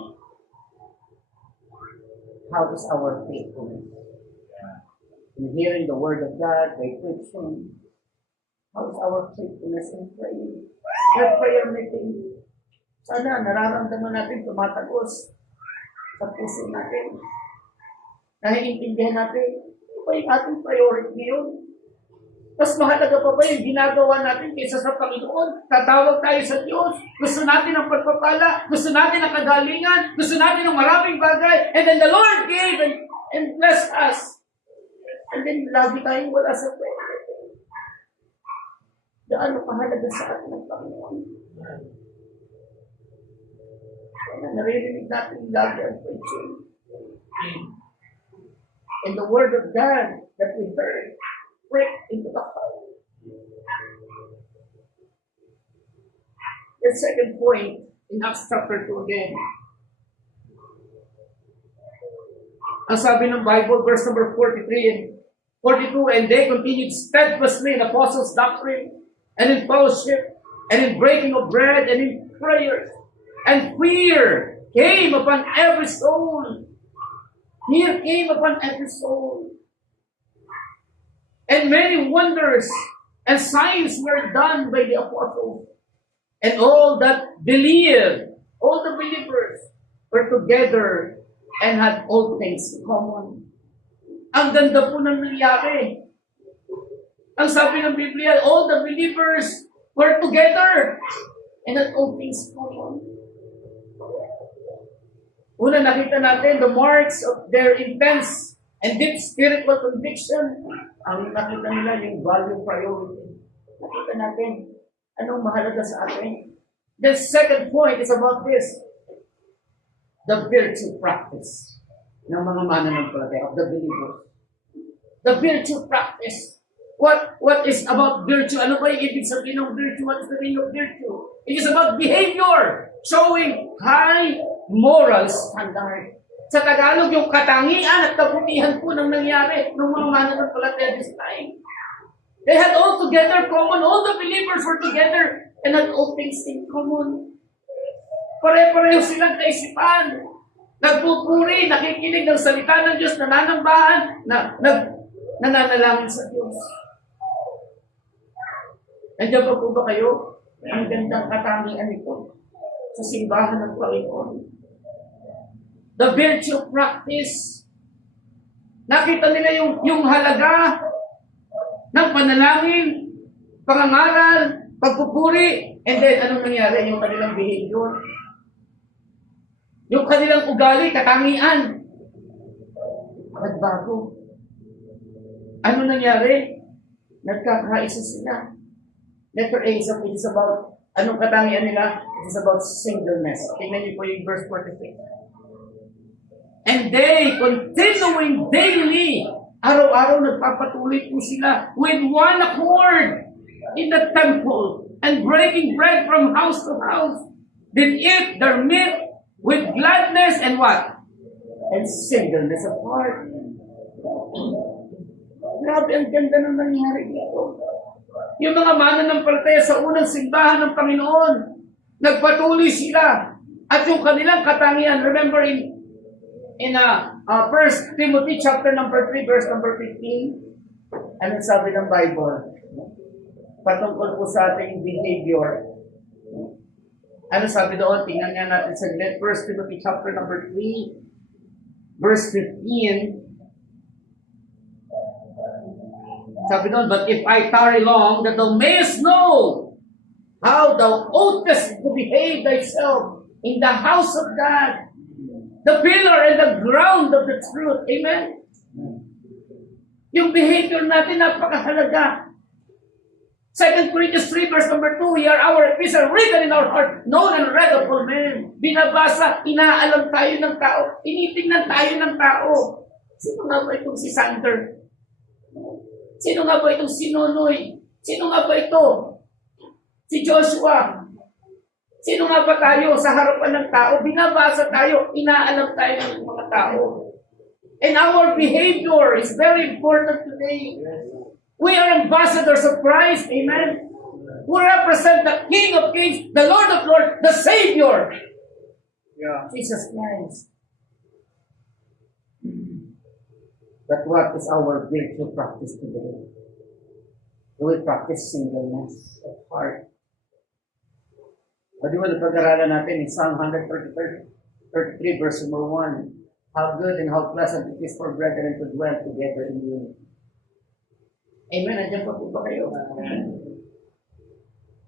How is our faithfulness? In hearing the word of God, by preaching, how is our faithfulness in praying? That prayer meeting, sana nararamdaman natin tumatagos sa puso natin. Naiintindihan natin, ano ba yung ating priority ngayon? Mas mahalaga pa ba yung ginagawa natin kaysa sa Panginoon? Tatawag tayo sa Diyos. Gusto natin ang pagpapala. Gusto natin ang kagalingan. Gusto natin ang maraming bagay. And then the Lord gave and blessed us. And then lagi tayong wala sa pwede. Gaano kahalaga sa atin ang Panginoon? Kaya naririnig natin lagi ang preaching. And the word of God that we heard break into the heart. The second point in Acts chapter 2 again. Ang sabi ng Bible, verse number 43 and 42, and they continued steadfastly in apostles' doctrine, and in fellowship, and in breaking of bread, and in prayers. And fear came upon every soul. Fear came upon every soul. And many wonders and signs were done by the apostles. And all that believed, all the believers, were together and had all things common. Ang ganda po ng nangyari. Ang sabi ng Biblia, all the believers were together and had all things common. Una, nakita natin the marks of their intense and deep spiritual conviction. Ang nakita nila yung value priority. Nakita natin anong mahalaga sa atin. The second point is about this. The virtue practice ng mga mananampalataya, of the believers. The virtue practice. What is about virtue? Ano ba yung ibig sabihin ng virtue? What is the meaning of virtue? It is about behavior, showing high moral standard. Sa Tagalog, yung katangian at kabutihan po ng nangyari ng mga mananampalataya this time. They had all together common. All the believers were together and had all things in common. Pare-pareho silang kaisipan. Nagpupuri, nakikinig ng salita ng Diyos, nananambahan, nananalangin sa Diyos. Nandiyan pa po ba kayo? Ang gandang katangian nito sa simbahan ng Panginoon. The virtue practice. Nakita nila yung halaga ng panalangin, pangangaral, pagpupuri, and then anong nangyari? Yung kanilang behavior. Yung kanilang ugali, katangian. Nagbago. Ano nangyari? Nagkakaisa sila. Letter A is about, anong katangian nila? It is about singleness. Tingnan niyo po yung verse 46. And they, continuing daily, araw-araw nagpapatuloy po sila with one accord in the temple and breaking bread from house to house. Did eat their meat with gladness and what? And singleness of heart. Grabe, ang ganda ng nangyari dito. Yung mga mananampalataya sa unang simbahan ng Panginoon, nagpatuloy sila. At yung kanilang katangian, remember in 1 Timothy chapter number 3, verse number 15, ano sabi ng Bible? Patungkol po sa ating behavior. Ano sabi doon? Tingnan nga natin sa 1 Timothy chapter number 3, verse 15. Sabi doon, but if I tarry long, that thou mayest know how thou oughtest to behave thyself in the house of God, the pillar and the ground of the truth. Amen? Yung behavior natin, napakahalaga. 2 Corinthians 3, verse number 2, here our epistle written in our heart, known and read of all men. Binabasa, inaalam tayo ng tao, tinitingnan tayo ng tao. Sino nga ba itong si Sander? Sino nga ba itong si Nonoy? Sino nga ba ito? Si Joshua? Sino nga ba tayo sa harapan ng tao? Binabasa tayo, inaalam tayo ng mga tao. And our behavior is very important today. We are ambassadors of Christ. Amen. We represent the King of Kings, the Lord of Lords, the Savior. Yeah. Jesus Christ. But what is our virtue practice today? We will practice singleness of heart. Pwede mo na pag-aralan natin in Psalm 133 verse number 1. How good and how pleasant it is for brethren to dwell together in unity. Amen. Nandiyan pa po ba kayo?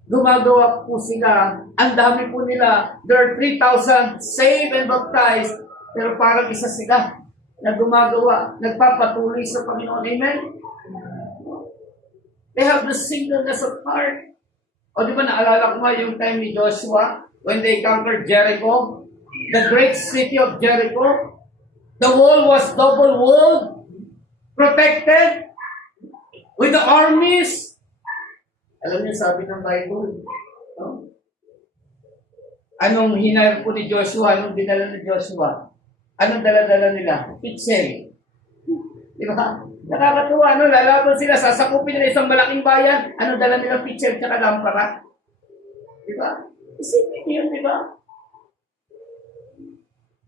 Gumagawa po sila. Ang dami po nila. There are 3,000 saved and baptized. Pero parang isa sila na gumagawa. Nagpapatuloy sa Panginoon. Amen? They have the singleness of heart. O di ba naalala ko nga yung time ni Joshua when they conquered Jericho? The great city of Jericho. The wall was double walled, protected with the armies. Alam niyo, sabi ng Bible, no? Anong hinayar po ni Joshua? Anong dinala ni Joshua? Anong dala-dala nila? Pitzel. Di ba? Nakakatuwa, no? Lalaban sila, sasakupin nila isang malaking bayan. Anong dala nila? Pitzel tsaka lampara. Di ba? Isipin niyo, di ba?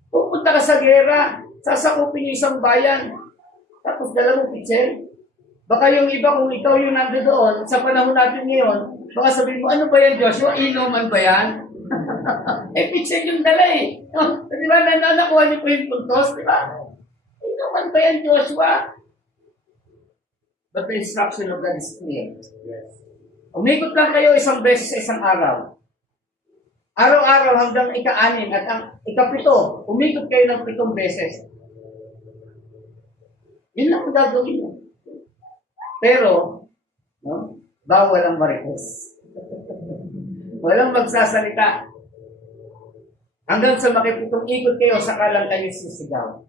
Pupunta ka sa gera, sasakupin niyo isang bayan. Tapos dala mo pitzel. Baka yung iba, kung ikaw yung nando doon, sa panahon natin ngayon, baka sabihin mo, ano ba yan, Joshua? Inuman ba yan? Pitzel yung dala eh. No? Di ba, nakuha niyo po yung puntos, di ba? Inuman ba yan, Joshua? But the instruction of God is clear. Yes. Umikot lang kayo isang beses sa isang araw. Araw-araw hanggang ika-6 at ang ika-7, umikot kayo ng 7 beses. Yun lang ang gagawin mo. Pero, no, bawal ang marites. Walang magsasalita. Hanggang sa makipitong ikot kayo, saka lang kayo sisigaw.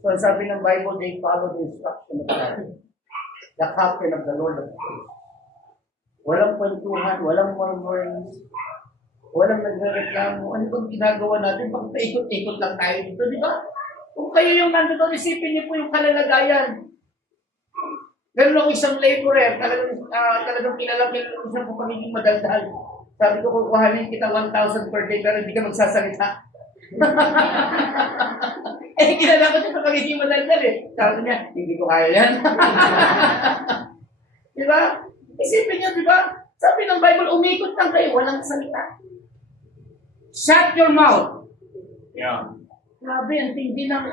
So, sabi ng Bible, they follow the instruction of God. The captain of the Lord of hosts. Walang kwentuhan, walang murmurings, walang nagreklamo. Ano bang ginagawa natin? Bakit paikot-ikot lang tayo dito, di ba? Kung kayo yung nandito, isipin niyo po yung kalalagayan. Meron ako isang laborer, talagang kilala siya kung pagiging madaldal. Sabi ko, kukuhanin kita 1,000 per day, pero hindi ka magsasalita. Kilala ko siya sa pagiging madaldal eh. Sabi niya, hindi ko kaya yan. Di ba? Isipin niyo, di ba? Sabi ng Bible, umikot lang kayo, walang salita. Shut your mouth. Yeah. Grabe, ang tindi ng...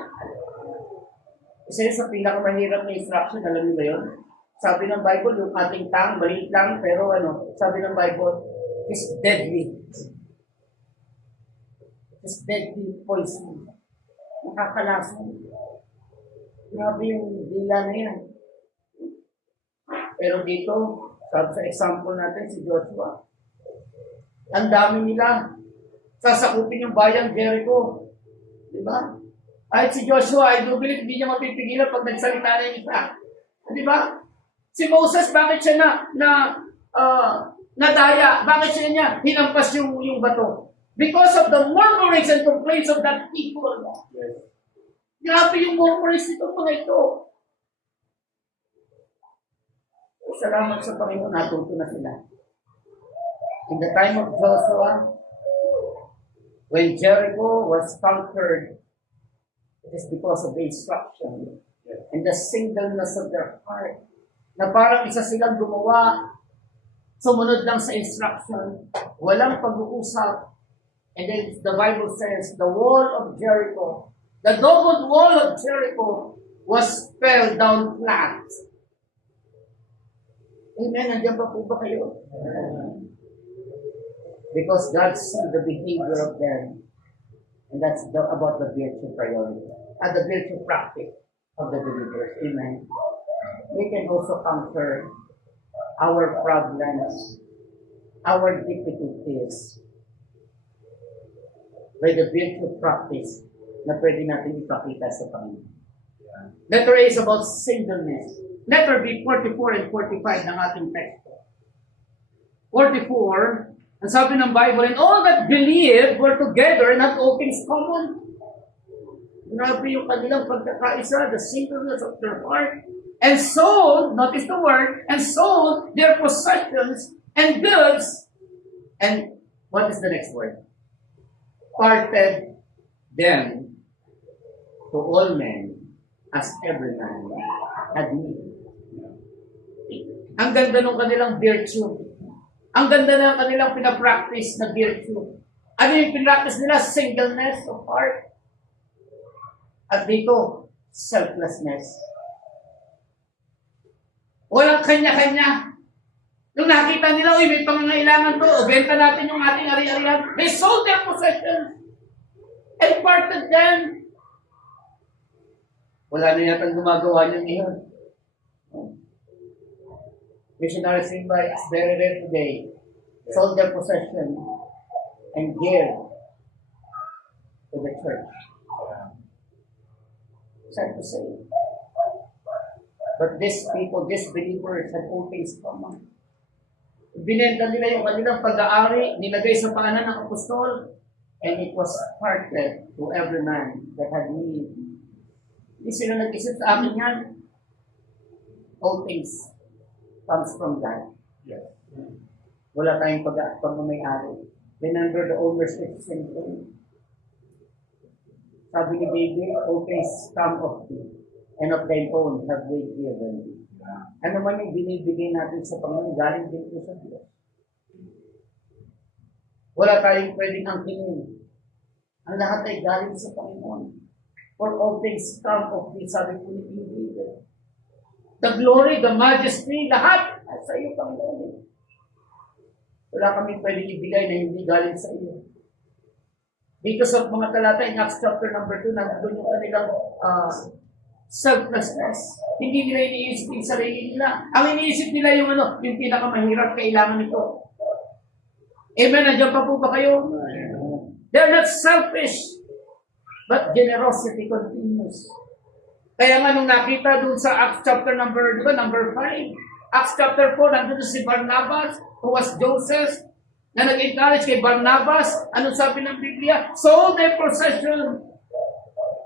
Isa yun sa pinakamahirap na instruction, alam niyo ba yun? Sabi ng Bible, yung ating tongue, maliit lang, pero sabi ng Bible, is deadly. Is deadly poison. Nakakalason. Grabe yung dila na yan. Pero dito, sabi sa example natin, si Joshua, ang dami nila. Sasakupin yung bayang Jericho. Diba? Kahit si Joshua, I do believe, hindi niya mapipigilan pag nagsalita na yung isa. Diba? Si Moses, bakit siya nadaya? Bakit siya hinampas yung bato? Because of the murmurings and complaints of that people. Yes. Grabe yung murmurings nito mga ito. Salamat sa Panginoon, natuto na sila. In the time of Joshua, when Jericho was conquered, it is because of the instruction and the singleness of their heart. Na parang isa silang gumawa, sumunod lang sa instruction, walang pag-uusap. And then the Bible says, the wall of Jericho, the double wall of Jericho was fell down flat. Amen. Nandiyan pa po ba kayo? Because God sees the behavior of them. And that's about the virtue priority. And the virtue practice of the believers. Amen. We can also conquer our problems, our difficulties, by the virtue practice na pwede natin ipakita sa Panginoon. Letter A is about singleness. Letter B, 44 and 45 ng ating text. 44, ang sabi ng Bible, and all that believed were together and had all things common. Grabe yung kanilang pagkakaisa, the singleness of their heart, and sold, notice the word, and sold their possessions and goods, and what is the next word? Parted them to all men as every man had need. Ang ganda ng kanilang virtue. Ang ganda ng kanilang pinapractice na virtue. Ano yung pinractice nila? Singleness of heart. At dito, selflessness. Walang kanya-kanya. Nung nakita nila, uy, may pangangailangan to, o benta natin yung ating ari-arian, they sold their possessions and parted them. Wala na yatang gumagawa niyan ngayon. Missionaries in by is very rare today. Sold their possession and give to the church. Sad to say. But these people, these believers had all things common. Binenta nila yung kanilang pag-aari, nilagay sa paanan ng apostol, and it was parted to every man that had need. Hindi sila nag-isip sa akin yan. All things comes from God. Wala tayong pag-may-ari. Remember the owner's example. Sabi ni David, all things come of thee, and of thine own have we given thee. Ano man yung binibigay natin sa Panginoon, galing din po sa Diyos. Wala tayong pwedeng angkinin. Ang lahat ay galing sa Panginoon. For all things come of thee, sabi po ni King David. The glory, the majesty, lahat sa iyo, Panginoon. Wala kami pwedeng ibigay na hindi galing sa iyo. Dito sa mga talata in Acts chapter number 2, nandun yung kanilang selflessness. Hindi nila iniisip yung sarili nila. Ang iniisip nila yung yung pinakamahirap, kailangan nito. Amen? Nandiyan pa po ba kayo? They're not selfish, but generosity continues. Kaya nga nung nakita dun sa Acts chapter number 5, Acts chapter 4, nandun si Barnabas, who was Joseph, na nag-encourage kay Barnabas, anong sabi ng Biblia? Sold their possession.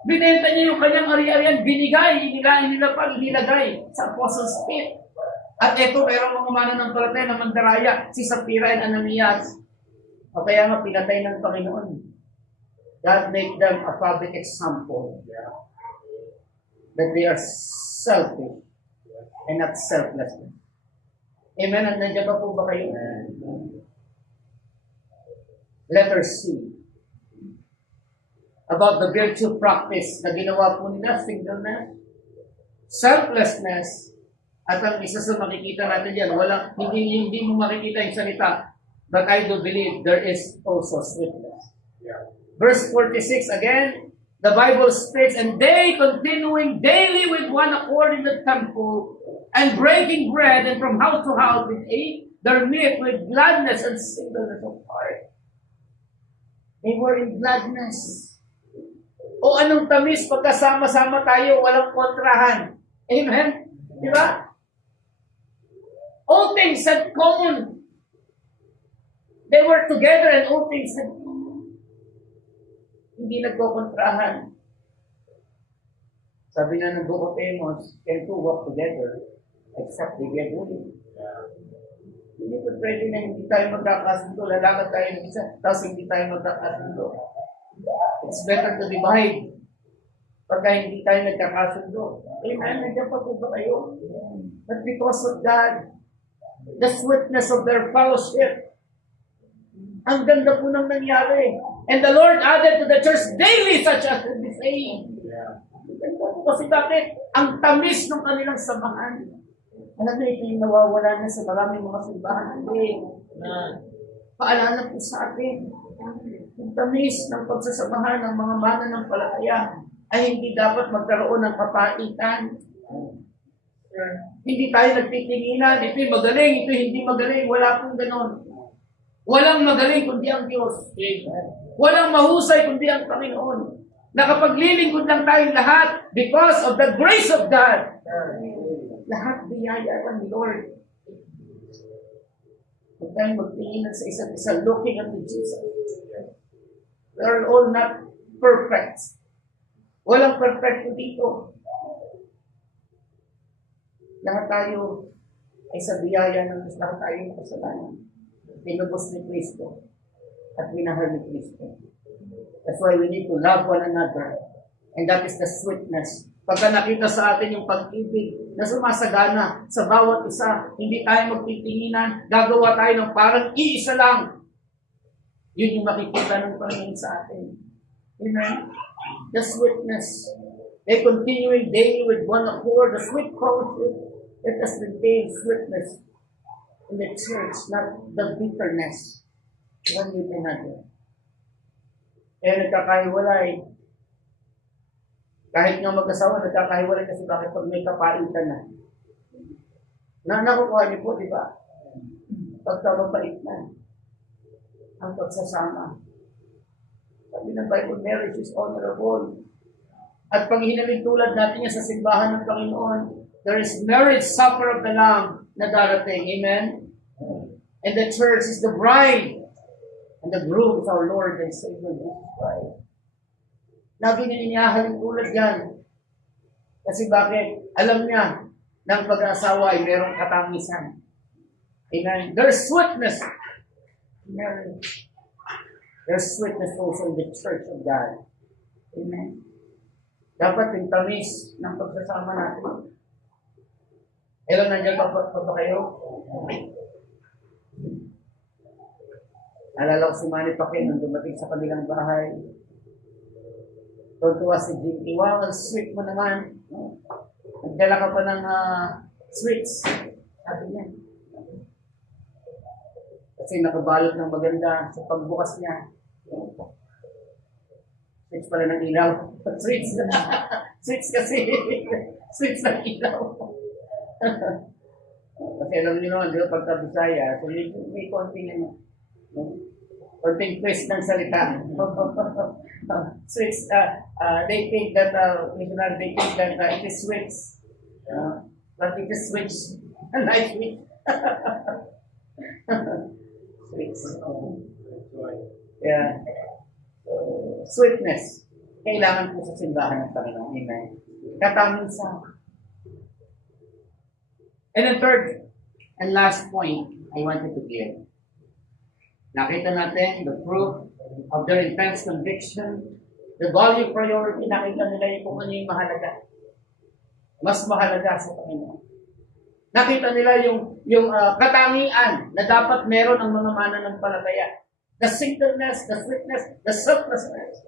Binenta niya yung kanyang ari-arian, binigay, inilagay sa apostles' feet. At ito, mayroong mga mananampalataya na mandaraya, si Sapphira and Ananias. O kaya nga, pinatay ng Panginoon. God made them a public example that they are selfish and not selfless. Amen? At nandiyan ba po ba kayo? Letter C. About the virtue practice na ginawa po nila, singleness, selflessness, at ang isa sa makikita natin yan, hindi mo makikita yung salita, but I do believe there is also sweetness. Verse 46 again, the Bible states, and they continuing daily with one accord in the temple, and breaking bread, and from house to house did eat their meat with gladness and singleness of heart. They were in gladness. O anong tamis pagkasama-sama tayo, walang kontrahan. Amen? Di ba? All things had common. They were together and all things had common. Hindi nagkokontrahan. Sabi nga ng Book of Amos, can two walk together except they get willing. Hindi po pwede na hindi tayo magkakasundo, lalakad tayo ng isa, tapos hindi tayo magkakasundo. It's better to divide pagka hindi tayo nagkakasundo. Amen, nandiyan pa po ba kayo? But because of God, the sweetness of their fellowship, ang ganda po nang nangyari. And the Lord added to the church daily such as the saying. Kasi bakit? Ang tamis ng kanilang samahan. Alam na ito yung nawawala na sa maraming mga simbahan. Hindi. Paalala po sa atin. Ang tamis ng pagsasamahan ng mga mananampalataya ay hindi dapat magkaroon ng kapaitan. Hindi tayo nagtitinginan. Ito yung magaling, ito hindi magaling. Wala pong ganon. Walang magaling kundi ang Diyos. Walang mahusay kundi ang Panginoon. Nakapaglilingkod lang tayong lahat because of the grace of God. Lahat biyaya ng Lord. Huwag tayong magtingin sa isa't isa, looking at Jesus. We are all not perfect. Walang perfecto dito. Lahat tayo ay sa biyaya ng Diyos. Lahat tayo ng kasalanan. Tinubos ni Kristo at minahal ni Kristo. That's why we need to love one another. And that is the sweetness. Pagka nakita sa atin yung pag-ibig na sumasagana sa bawat isa, hindi tayo magtitinginan, gagawa tayo ng parang iisa lang. Yun yung makikita ng Panginoon sa atin. Amen? The sweetness. They continuing daily with one accord, the sweet fellowship. Let us maintain sweetness in the church, not the bitterness one with another. Kaya nagkakahiwalay. Kahit nga mag-asawa, nagkakahiwalay kasi bakit pag may kapaitan na. Nakukuha niyo po, di ba? Pagka mapait na. Ang pagsasama. Sabi ng Bible, marriage is honorable. At pag hinalintulad natin yan sa simbahan ng Panginoon, there is marriage supper of the Lamb na darating. Amen? And the church is the bride. And the groom is our Lord and Savior, Jesus Christ. Lagi niya inihahalintulad yan. Kasi bakit? Alam niya na ang pag-aasawa ay merong katangisan. Amen? There's sweetness in marriage. There's sweetness also in the church of God. Amen? Dapat yung tamis ng pagsasama natin. Ilan nandiyan pa ba kayo? Alala ko si Manny Pacquiao nung dumating sa kanilang bahay. Tuwa si Jimmy, wow, ang sweet mo naman. Nagdala ka pa ng sweets. Sabi niya. Kasi nakabalot ng maganda sa pagbukas niya. Sweets pala ng ilaw. Sweets na. Sweets kasi. Sweets ng ilaw. Kasi alam niyo naman, di ba, pagka Bisaya, so may konting konting twist ng salita. Sweets, they think that, missionary, they think that it is sweets. But it is sweets. Like me. Sweets. Yeah. Sweetness. Kailangan po sa simbahan ng Panginoon. Amen. Katangisan. And the third and last point I wanted to give. Nakita natin the proof of their intense conviction, the value priority, nakita nila yung kung ano yung mahalaga. Mas mahalaga sa Panginoon. Nakita nila yung katangian na dapat meron ang mga mananampalataya. The singleness, the sweetness, the selflessness.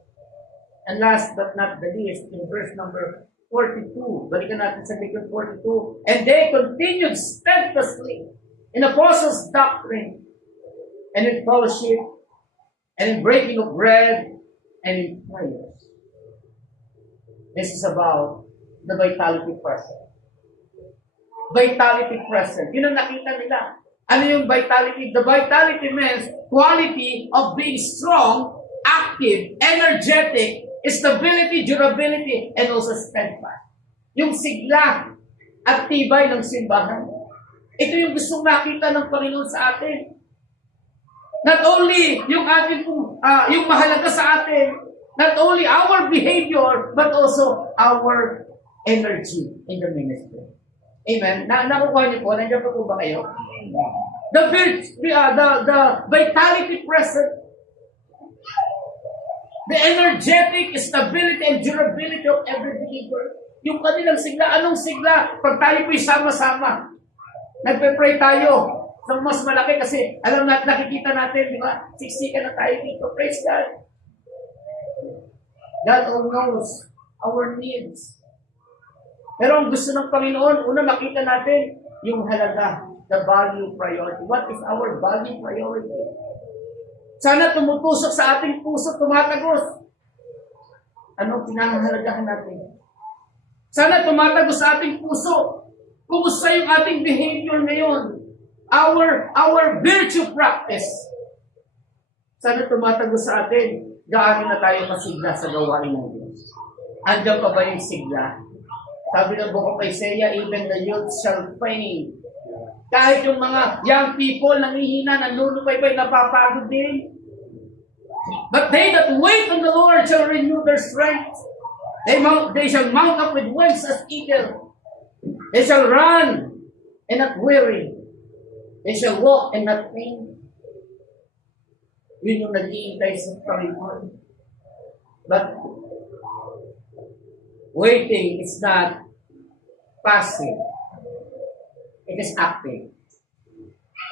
And last but not the least, in verse number 42. Balikan natin sa Leviticus 42. And they continued steadfastly in apostles' doctrine, and in fellowship, and in breaking of bread, and in prayers. This is about the vitality present. Vitality present. Yun ang nakita nila. Ano yung vitality? The vitality means quality of being strong, active, energetic, stability, durability, and also steadfast. Yung sigla at tibay ng simbahan. Ito yung gustong nakita ng Panginoon sa atin. Not only yung atin yung mahalaga sa atin, not only our behavior, but also our energy in the ministry. Amen? Nakukuha niyo po? Nandiyan pa po ba kayo? The vitality present, the energetic stability and durability of every believer. Yung kanilang sigla, anong sigla? Pag tayo po'y sama-sama, nagpe-pray tayo ng mas malaki kasi alam natin, nakikita natin, di ba? Siksikan na tayo dito. Praise God. God all knows our needs. Pero ang gusto ng Panginoon, una makita natin yung halaga, the value priority. What is our value priority? Sana tumutusok sa ating puso, tumatagos. Anong pinahahalagahan natin? Sana tumatagos sa ating puso. Kumusta yung ating behavior ngayon? Our virtue practice. Sana tumatagos sa atin. Gaano na tayo masigla sa gawain ng Diyos? Andiyan pa ba yung sigla? Sabi ng Book of Isaiah, even the youth shall faint. Kahit yung mga young people, nangihina, nanunupay-pay, napapagod din. But they that wait on the Lord shall renew their strength. They shall mount up with wings as eagle. They shall run and not weary. They shall walk and not faint. Yun yung nag-iintay sa Panginoon. But waiting is not passive. It is active.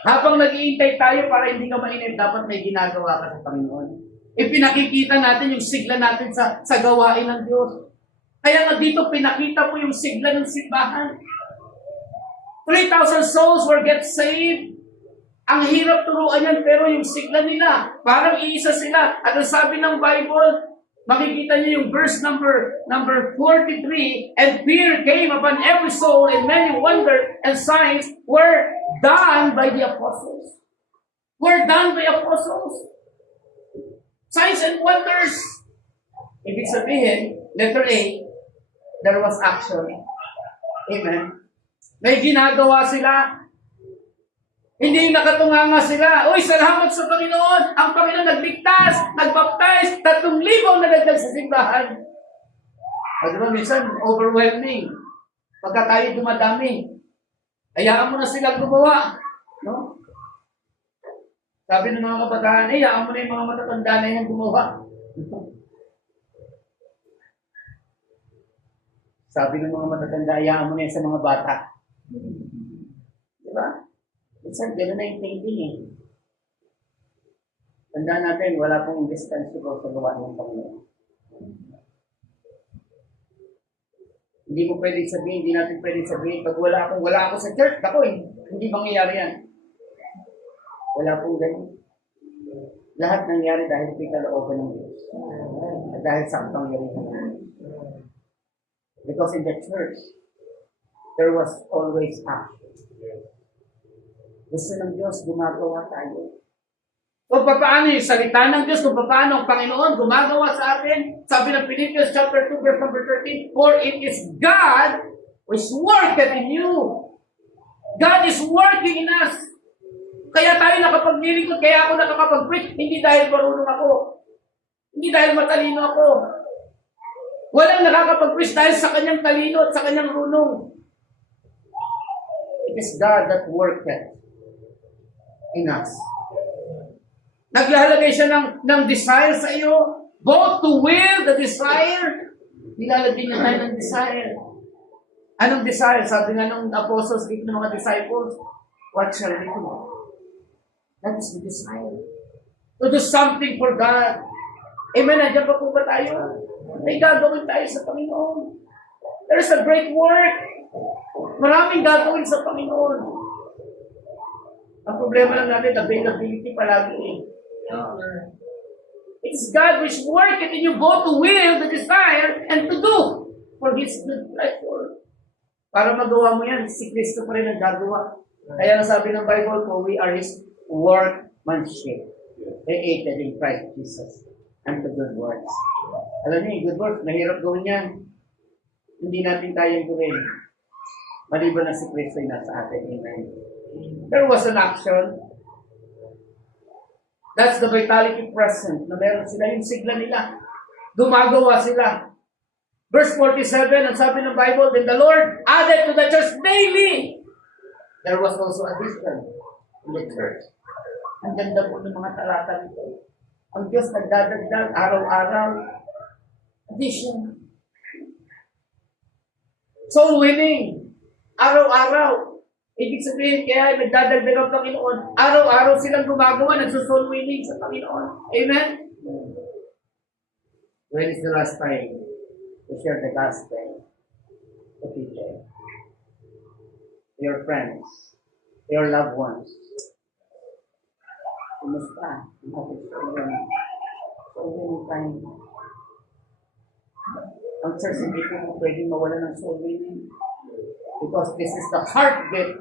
Habang nag-iintay tayo para hindi ka mainip, dapat may ginagawa ka sa Panginoon. Ipinakikita natin yung sigla natin sa gawain ng Diyos. Kaya nga dito pinakita po yung sigla ng simbahan. 3,000 souls were get saved. Ang hirap turuan yan, pero yung sigla nila, parang iisa sila. At ang sabi ng Bible, makikita niyo yung verse number 43, and fear came upon every soul, and many wonders and signs were done by the apostles. Were done by apostles. Signs and wonders. Ibig sabihin, letter A, there was action. Amen. May ginagawa sila. Hindi nakatunganga sila. Uy, salamat sa Panginoon. Ang Panginoon nagligtas, nagbaptize, 3,000 nagdagdag sa simbahan. O diba, minsan, overwhelming. Pagka tayo dumadami, hayaan mo na silang gumawa. No? Sabi ng mga kabataan, hayaan mo na yung mga matatanda na yan gumawa. Sabi ng mga matatanda, hayaan mo na yan sa mga bata. Diba? Minsan, gano'n na yung thinking eh. Tandaan natin, wala pong distance ko sa gawa ng Panginoon. Hindi mo pwedeng sabihin, hindi natin pwedeng sabihin, pag wala ako sa church, ako eh, hindi mangyayari yan. Wala pong gano'n. Lahat nangyari dahil pinalooban ng Diyos. At dahil sa kapangyarihan ng Diyos. Because in the church, there was always action. Gusto ng Diyos, gumagawa tayo. Kung paano yung salita ng Diyos, kung paano ang Panginoon gumagawa sa atin, sabi ng Philippians chapter 2, verse number 13, for it is God who is working in you. God is working in us. Kaya tayo nakapaglilingkod, kaya ako nakakapag-preach, hindi dahil marunong ako. Hindi dahil matalino ako. Walang nakakapag-preach dahil sa kanyang talino at sa kanyang runong. It is God that worketh in us. Naglalagay siya ng desire sa iyo, both to will, the desire. Nilalagay niya tayo ng desire. Anong desire? Sabi nga ng apostles, dito ng mga disciples, what shall we do? That is the desire. To do something for God. Amen. Nandiyan pa po ba tayo? May gagawin tayo sa Panginoon. There is a great work. Maraming gagawin sa Panginoon. Ang problema lang natin, availability palagi eh. It's God which worketh in you both to will, the desire, and to do for His good pleasure. Para magawa mo yan, si Kristo pa rin ang gagawa. Kaya nasabi ng Bible, for we are His workmanship, created in Christ Jesus, and the good works. Alam niyo, good works, mahirap gawin yan. Hindi natin kayang gawin. Maliban na si Kristo ay nasa atin. Amen. There was an action. That's the vitality present na meron sila. Yung sigla nila. Gumagawa sila. Verse 47, ang sabi ng Bible, then the Lord added to the church daily. There was also addition in the church. Ang ganda po ng mga talata nito. Ang Diyos nagdadagdag araw-araw. Addition. Soul winning. Araw-araw. Ibig sabihin, kaya nagdadagdag ang Panginoon. Araw-araw silang gumagawa, nagsusoul winning sa Panginoon. Amen? When is the last time to share the gospel to people? Your friends, your loved ones. Kumusta? So many times. Ang church, hindi po pwedeng mawala ng soul winning. Because this is the heartbeat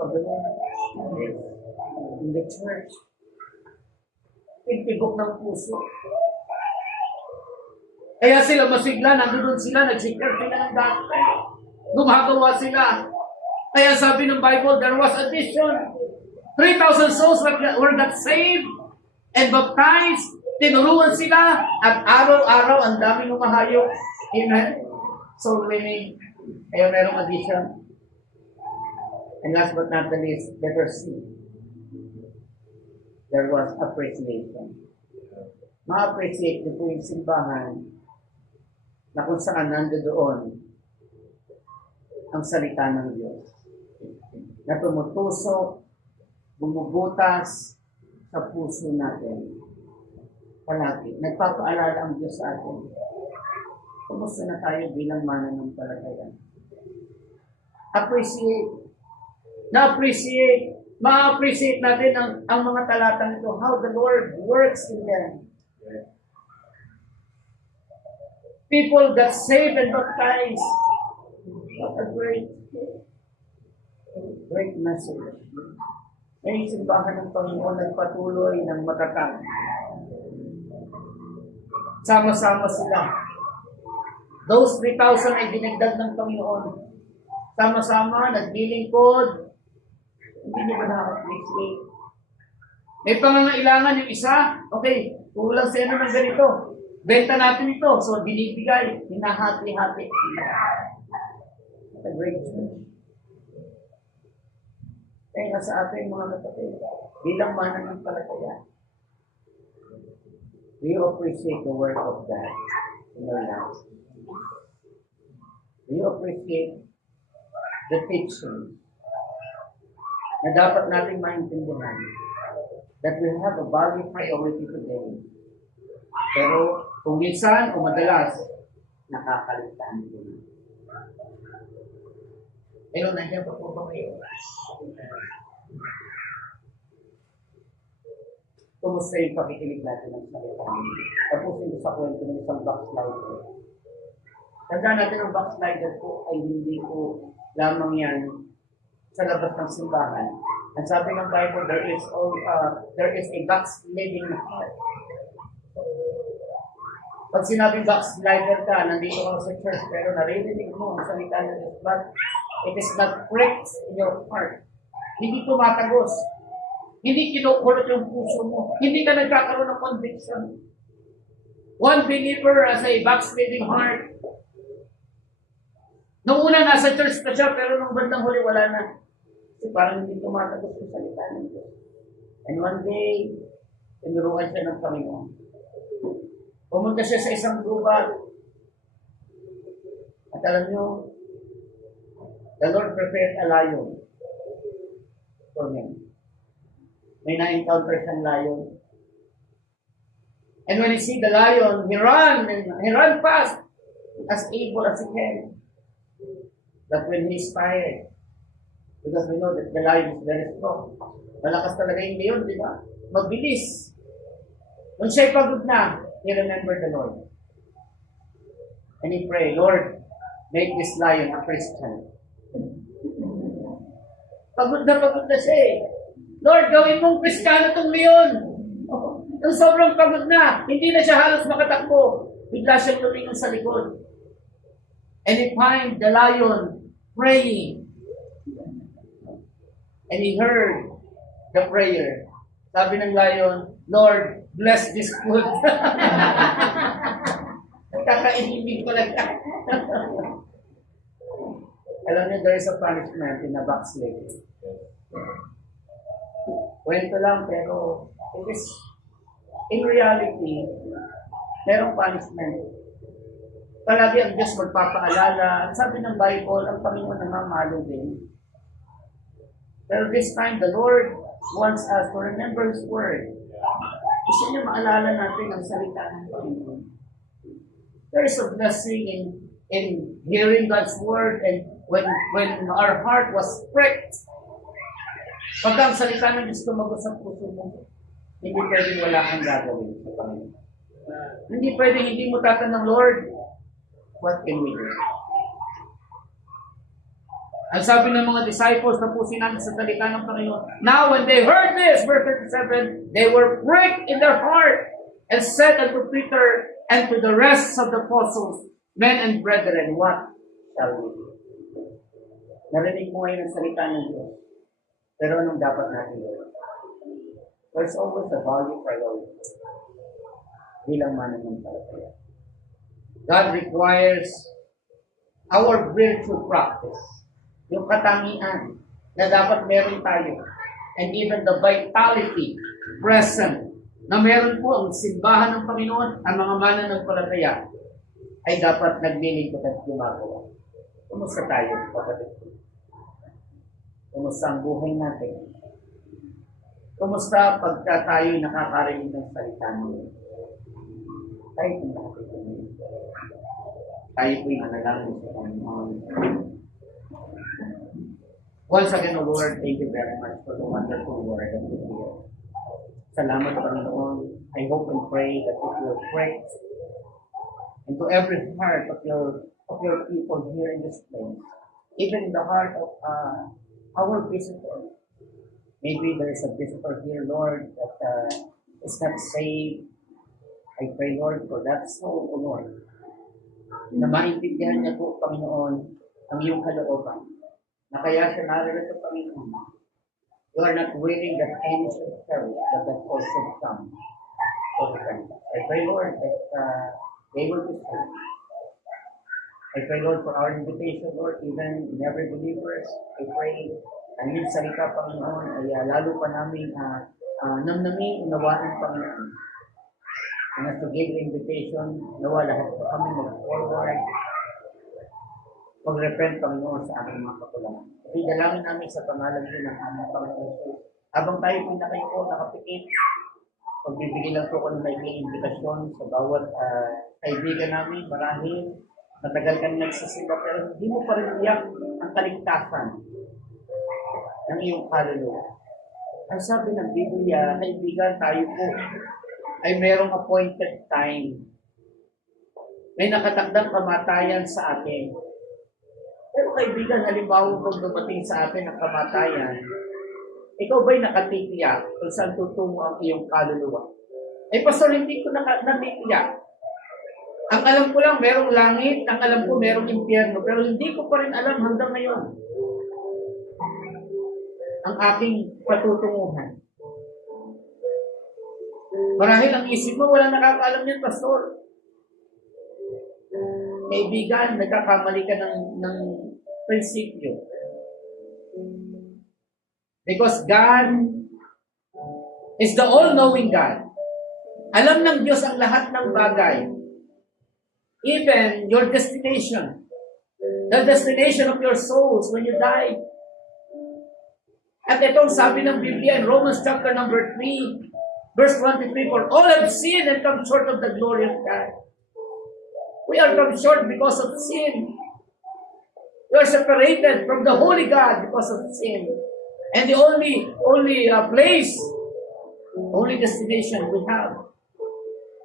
of the Lord in the church. Pintibok ng puso. Kaya sila masigla, nandun sila, nagsikar sila ng gospel. Gumagawa sila. Kaya sabi ng Bible, there was addition. 3,000 souls were got saved and baptized. Tinuruan sila at araw-araw ang daming humahayop. Amen? Soul winning. Kaya merong addition. And last but not the least, letter C. There was appreciation. Ma-appreciate ko po yung simbahan na kung saan nandoon ang salita ng Diyos. Na tumutusok, bumubutas sa puso natin. Palagi. Nagpapaalala ang Diyos sa atin. Kumusta na tayo bilang mananampalataya? Appreciate. Ma-appreciate natin ang mga talatang ito. How the Lord works in them. People got saved and baptized. What a great message. May simbahan ng Panginoon nagpatuloy ng matatag. Sama-sama sila. Those 3,000 ay dinagdag ng Panginoon. Sama-sama, naglilingkod. Hindi niyo ba na-appreciate? May pangangailangan yung isa. Okay, kulang sa ng ganito. Benta natin ito. So, binibigay. Hinahati-hati. What a great church. Kaya nga sa ating mga kapatid, bilang mananampalataya, do you appreciate the work of God in your life? Do you appreciate the teaching na dapat nating maintindihan that we have a value priority today? Pero kung minsan o madalas, nakakaligtaan ko na. Pero nandiyan pa po ba kayo? Kumusta yung pakikinig natin ng salita? Tapusin ko sa kwento ng isang backslider. Tandaan natin ang backslider po ay hindi po lamang yan sa labas ng simbahan. Ang sabi ng Bible, there is a backsliding heart. Pag sinabing backslider ka, nandito ka sa church, pero naririnig mo ang salita ng Diyos, but it is not pricked in your heart. Hindi tumatagos. Hindi kinukulot yung puso mo. Hindi ka nagkakaroon ng conviction. One believer has a backsliding heart. Noong una nasa church pa siya, pero nung bandang huli wala na. Kasi parang hindi tumatagos yung salita ng Diyos. And one day, tinuruan siya ng Panginoon. Pumunta siya sa isang gubat. At alam nyo, the Lord prepared a lion for him. May na-encounter siyang lion. And when he see the lion, he ran fast, as able as he can. But when he's tired, because we know that the lion is very strong, malakas talaga yung leon, di ba? Magbilis. Nung siya'y pagod na, he remembered the Lord. And he prayed, Lord, make this lion a Christian. Pagod na siya eh. Lord, gawin mong Kristiyano itong leon. Nung sobrang pagod na, hindi na siya halos makatakbo. Bigla siyang lumingon sa likod. And he find the lion praying. And he heard the prayer. Sabi ng lion, Lord, bless this food. Kakainibig ko lang. Alam niyo, there is a punishment in a backsliding. Kwento lang, pero it is, in reality, merong punishment. Palagi ang Diyos magpapaalala. Sabi ng Bible, ang Panginoon namamalo din. Pero this time, the Lord wants us to remember His Word. Gusto niya maalala natin ang salita ng Panginoon. There is a blessing in hearing God's Word, and when our heart was pricked, pag ang salita ng Diyos tumagos sa puso mo, hindi pwedeng wala kang gagawin sa Panginoon. Hindi pwedeng hindi mo tatanong, Lord, what can we do? Ang sabi ng mga disciples, tapusin natin sa salita ng Panginoon. Now when they heard this, verse 37, they were pricked in their heart and said unto Peter and to the rest of the apostles, men and brethren, what shall we do? Narinig mo ngayon ang salita ng Diyos. Pero anong dapat natin gawin? There's always a value priority. bilang mananampalataya. God requires our virtue practice. Yung katangian na dapat meron tayo. And even the vitality present na meron po ang simbahan ng Panginoon, ang mga mananampalataya ay dapat naglilingkod at gumagawa. Kumusta tayo, kapatid? Kumusta ang buhay natin? Kumusta pagka tayo'y nakakarinig ng salita mo? Tayo kung bakit kami. Tayo po'y manalangin sa Panginoon. Once again, O Lord, thank you very much for the wonderful word that we hear. Salamat, Panginoon. I hope and pray that it will prick into every heart of your people here in this place, even in the heart of our visitor. Maybe there is a visitor here, Lord, that is not saved. I pray, Lord, for that soul, O Lord, na maintindihan niya po, Panginoon, ang iyong kalooban, na kaya siya naririto, Panginoon. You are not willing that any should perish, but that all should come for repentance. I pray, Lord, that they will be saved. I pray, Lord, for our invitation, Lord, even in every believers. I pray, ang iyong salita, Panginoon, ay lalo pa namin namnamin, unawain, Panginoon. And as to give the invitation, nawa lahat po kami mag-forward, mag-repent, Panginoon, sa aming mga kakulangan. Idalangin namin sa pangalan din ng aming Panginoon Jesus. Habang tayo po nakayuko, nakapikit, pagbibigay lang po ko ng may invitasyon sa bawat kaibigan namin, marahil matagal kang nagsasimba, pero hindi mo pa rin iyak ang kaligtasan ng iyong kaluluwa. Ang sabi ng Biblia, kaibigan, tayo po ay merong appointed time. May nakatakdang kamatayan sa atin. Pero kaibigan, halimbawa kung dumating sa atin ang kamatayan, ikaw ba'y nakatitiyak kung saan tutungo ang iyong kaluluwa? Eh, pastor, hindi ko natitiyak. Ang alam ko lang, merong langit, ang alam ko, merong impyerno, pero hindi ko pa rin alam hanggang ngayon ang aking patutunguhan. Marahil ang isip mo, walang nakakaalam yan, pastor. Kaibigan, nagkakamali ka ng prinsipyo. Because God is the all-knowing God. Alam ng Diyos ang lahat ng bagay. Even your destination. The destination of your souls when you die. At itong sabi ng Biblia in Romans chapter number 3, verse 23, for all have sinned and come short of the glory of God. We are come short because of sin. We are separated from the holy God because of sin. And the only place, only destination we have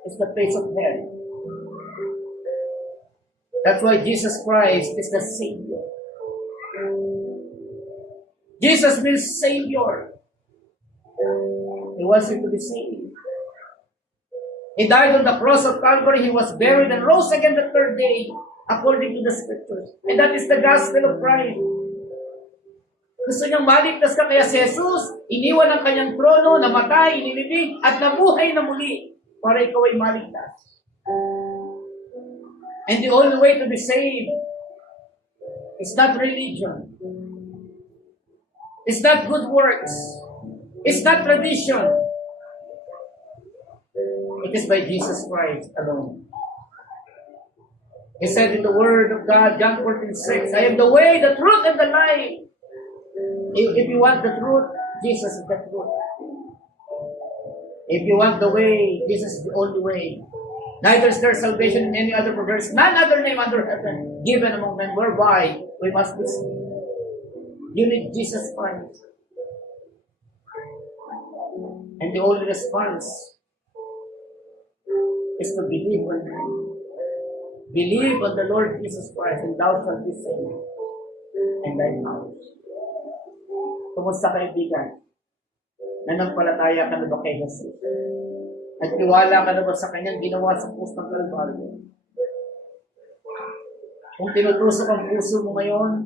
is the place of hell. That's why Jesus Christ is the Savior. Jesus means Savior. He wants you to be saved. He died on the cross of Calvary. He was buried and rose again the third day, according to the Scriptures. And that is the gospel of Christ. Gusto niyang maligtas ka, kaya si Jesus, iniwan ang kanyang trono, namatay, inilibing, at nabuhay na muli para ikaw ay maligtas. And the only way to be saved is not religion. It's not good works. It's not tradition. It is by Jesus Christ alone. He said in the Word of God, John 14:6, I am the way, the truth, and the life. If you want the truth, Jesus is the truth. If you want the way, Jesus is the only way. Neither is there salvation in any other, for there is none other name under heaven given among men whereby we must be saved. You need Jesus Christ. And the only response is to believe on Him. Believe on the Lord Jesus Christ, and thou shalt be saved, and thy house. Kumusta kaibigan? Nanampalataya ka na ba kay Jesus? Nagtiwala ka na ba sa Kanyang ginawa sa krus ng Kalbaryo? Kung tinutusok ang puso mo ngayon,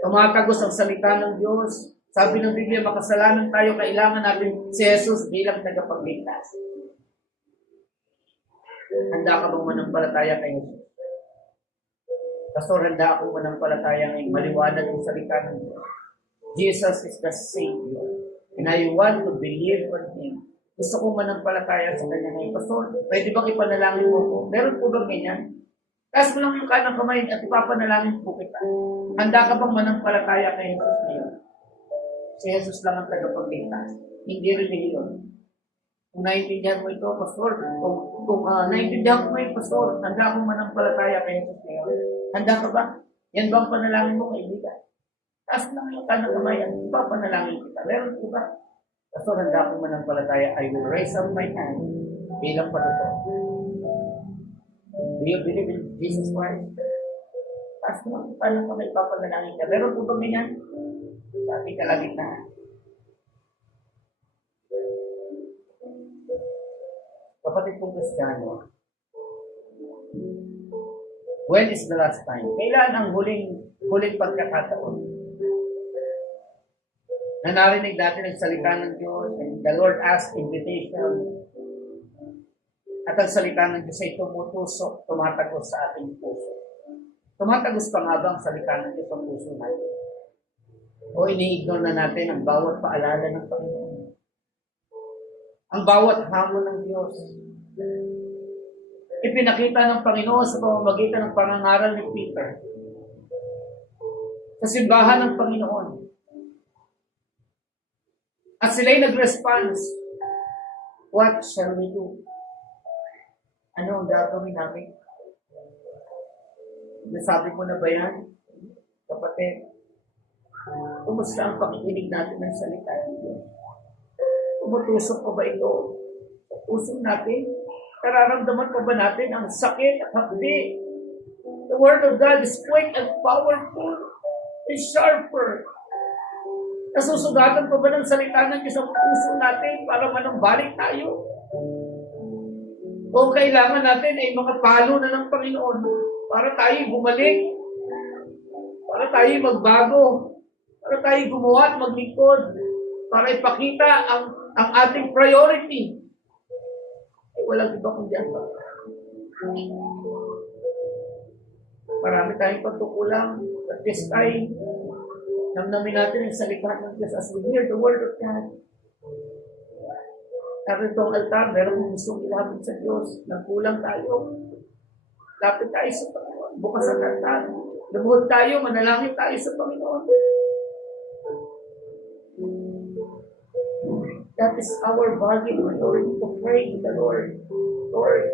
tumatagos ang salita ng Diyos, sabi ng Biblia, makasalanan tayo, kailangan natin si Jesus bilang tagapagligtas. Handa ka bang manampalataya kay Jesus? Pastor, handa akong manampalataya ngayon. Maliwanag ang salita ng Diyos. Jesus is the Savior. And I want to believe on Him. Gusto kong manampalataya sa Kanya ngayon. Pastor, pwede bang ipanalangin mo ko? Meron po bang ganyan? Taas mo lang yung kanang kamay at ipapanalangin po kita. Handa ka bang manampalataya kay Jesus ngayon? Si Jesus lang ang tagapagligtas. Hindi religion. Kung naiintindihan mo ito, Pastor, kung naiintindihan mo ito, Pastor, handa akong manampalataya kay Jesus ngayon. Handa ka ba? Yan ba ang panalangin mo, kaibigan? Taas lang yung kanang kamay at ipapanalangin kita. Meron po ba? Pastor, handa akong manampalataya. I will raise up my hand bilang paluto. Do you believe in Jesus Christ? Taas lang yung kanang kamay, ipapanalangin kita. Meron po ba ganyan? Sa ating kalagitnaan. Kapatid kong Kristiyano, when is the last time? Kailan ang huling pagkakataon na narinig natin ang salita ng Diyos and the Lord asked invitation at ang salita ng Diyos ay tumutusok, tumatagos sa ating puso. Tumatagos pa nga ba ang salita ng Diyos sa puso natin? O ini-ignore na natin ang bawat paalala ng Panginoon? Ang bawat hamon ng Diyos. Ipinakita ng Panginoon sa pamamagitan ng pangangaral ni Peter sa simbahan ng Panginoon. At sila'y nag-response, what shall we do? Ano ang gagawin namin? Nasabi mo na ba yan? Kapatid, kumusta ang pakikinig natin ng salita ng Diyos? Tumutusok pa ba ito sa puso natin? Nararamdaman pa ba natin ang sakit at hapdi? The Word of God is quick and powerful and sharper. Nasusugatan pa ba ng salita ng Diyos sa puso natin para manumbalik tayo? O kailangan natin ay mga palo na ng Panginoon para tayo bumalik, para tayo magbago, para tayo gumawa at maglingkod, para ipakita ang ating priority. Ay, walang iba kundi ang Panginoon. Marami tayong pagtukulang at this time, namnamin natin ang salita ng Diyos as we hear the Word of God. Naroon itong altar, meron kong gustong ilapit sa Diyos. Nagkulang tayo. Lapit tayo sa Panginoon. Bukas ang altar. Lumuhod tayo, manalangin tayo sa Panginoon. That is our bargain priority to pray to the Lord. Lord,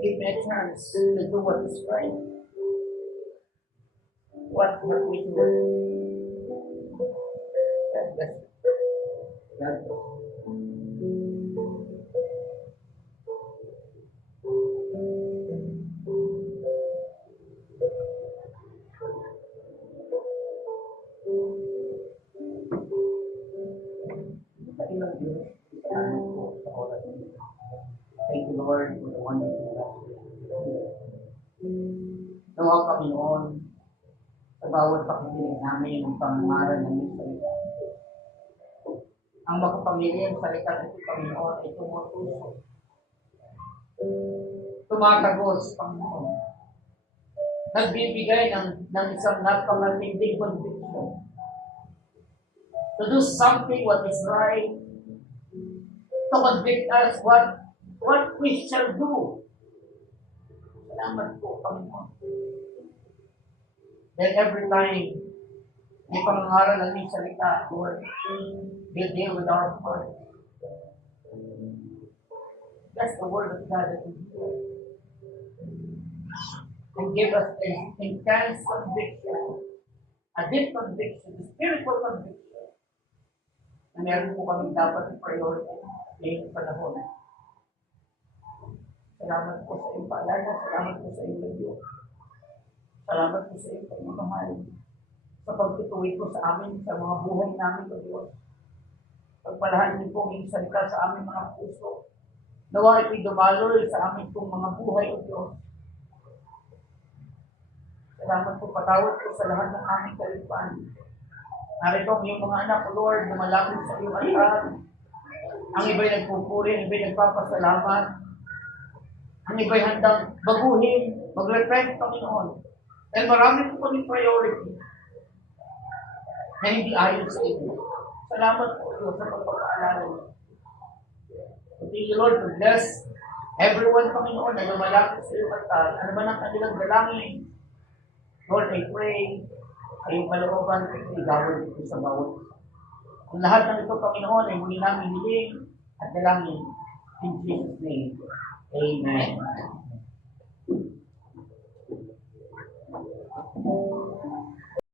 give me a chance to do what is right. What have we done? God bless you. God bless you. Thank you, Lord, for the wonderful message. Nawa, Panginoon, sa bawat pakikinig namin ng pangangaral ng iyong salita. Ang makapangyarihang salita ng iyong Panginoon ay tumutusok. Tumatagos, Panginoon. Nagbibigay ng isang napakantindig conviction to do something what is right, to convict us what we shall do. Salamat po, Panginoon. Then every time may pangangaral ng iyong salita, Lord, will deal with our heart. That's the word of God that we hear. And give us an intense conviction, a deep conviction, a spiritual conviction, na meron po kami dapat i-priority ngayong panahon. Salamat po sa iyong paalala, salamat po sa iyong Diyos. Salamat po sa iyong pagmamahal, sa pagtutuwi po sa amin, sa mga buhay namin, O Diyos. Pagpalahan niyo po ang iyong salita sa aming mga puso. Nawa ito'y dumaloy sa aming pong mga buhay, O Diyos. Salamat po, patawad po sa lahat ng aming kalipaan. Narito ang iyong mga anak, O Lord, na malapit sa iyong altar. Ang iba'y nagpupuri, ang iba'y nagpapasalamat. Ang iba'y handang baguhin, mag-repent, Panginoon. Dahil marami po kami priority na hindi ayon sa inyo. Salamat po Diyos sa pagpapaalala niyo. Thank you, Lord, to bless everyone, Panginoon, na lumalapit sa iyo at ano man ang kanilang dalangin. Lord, I pray, ay malooban at igawin ito sa bawat. Ang lahat ng ito, Panginoon, ay muli namin hiling at dalangin. In Jesus' name, Amen.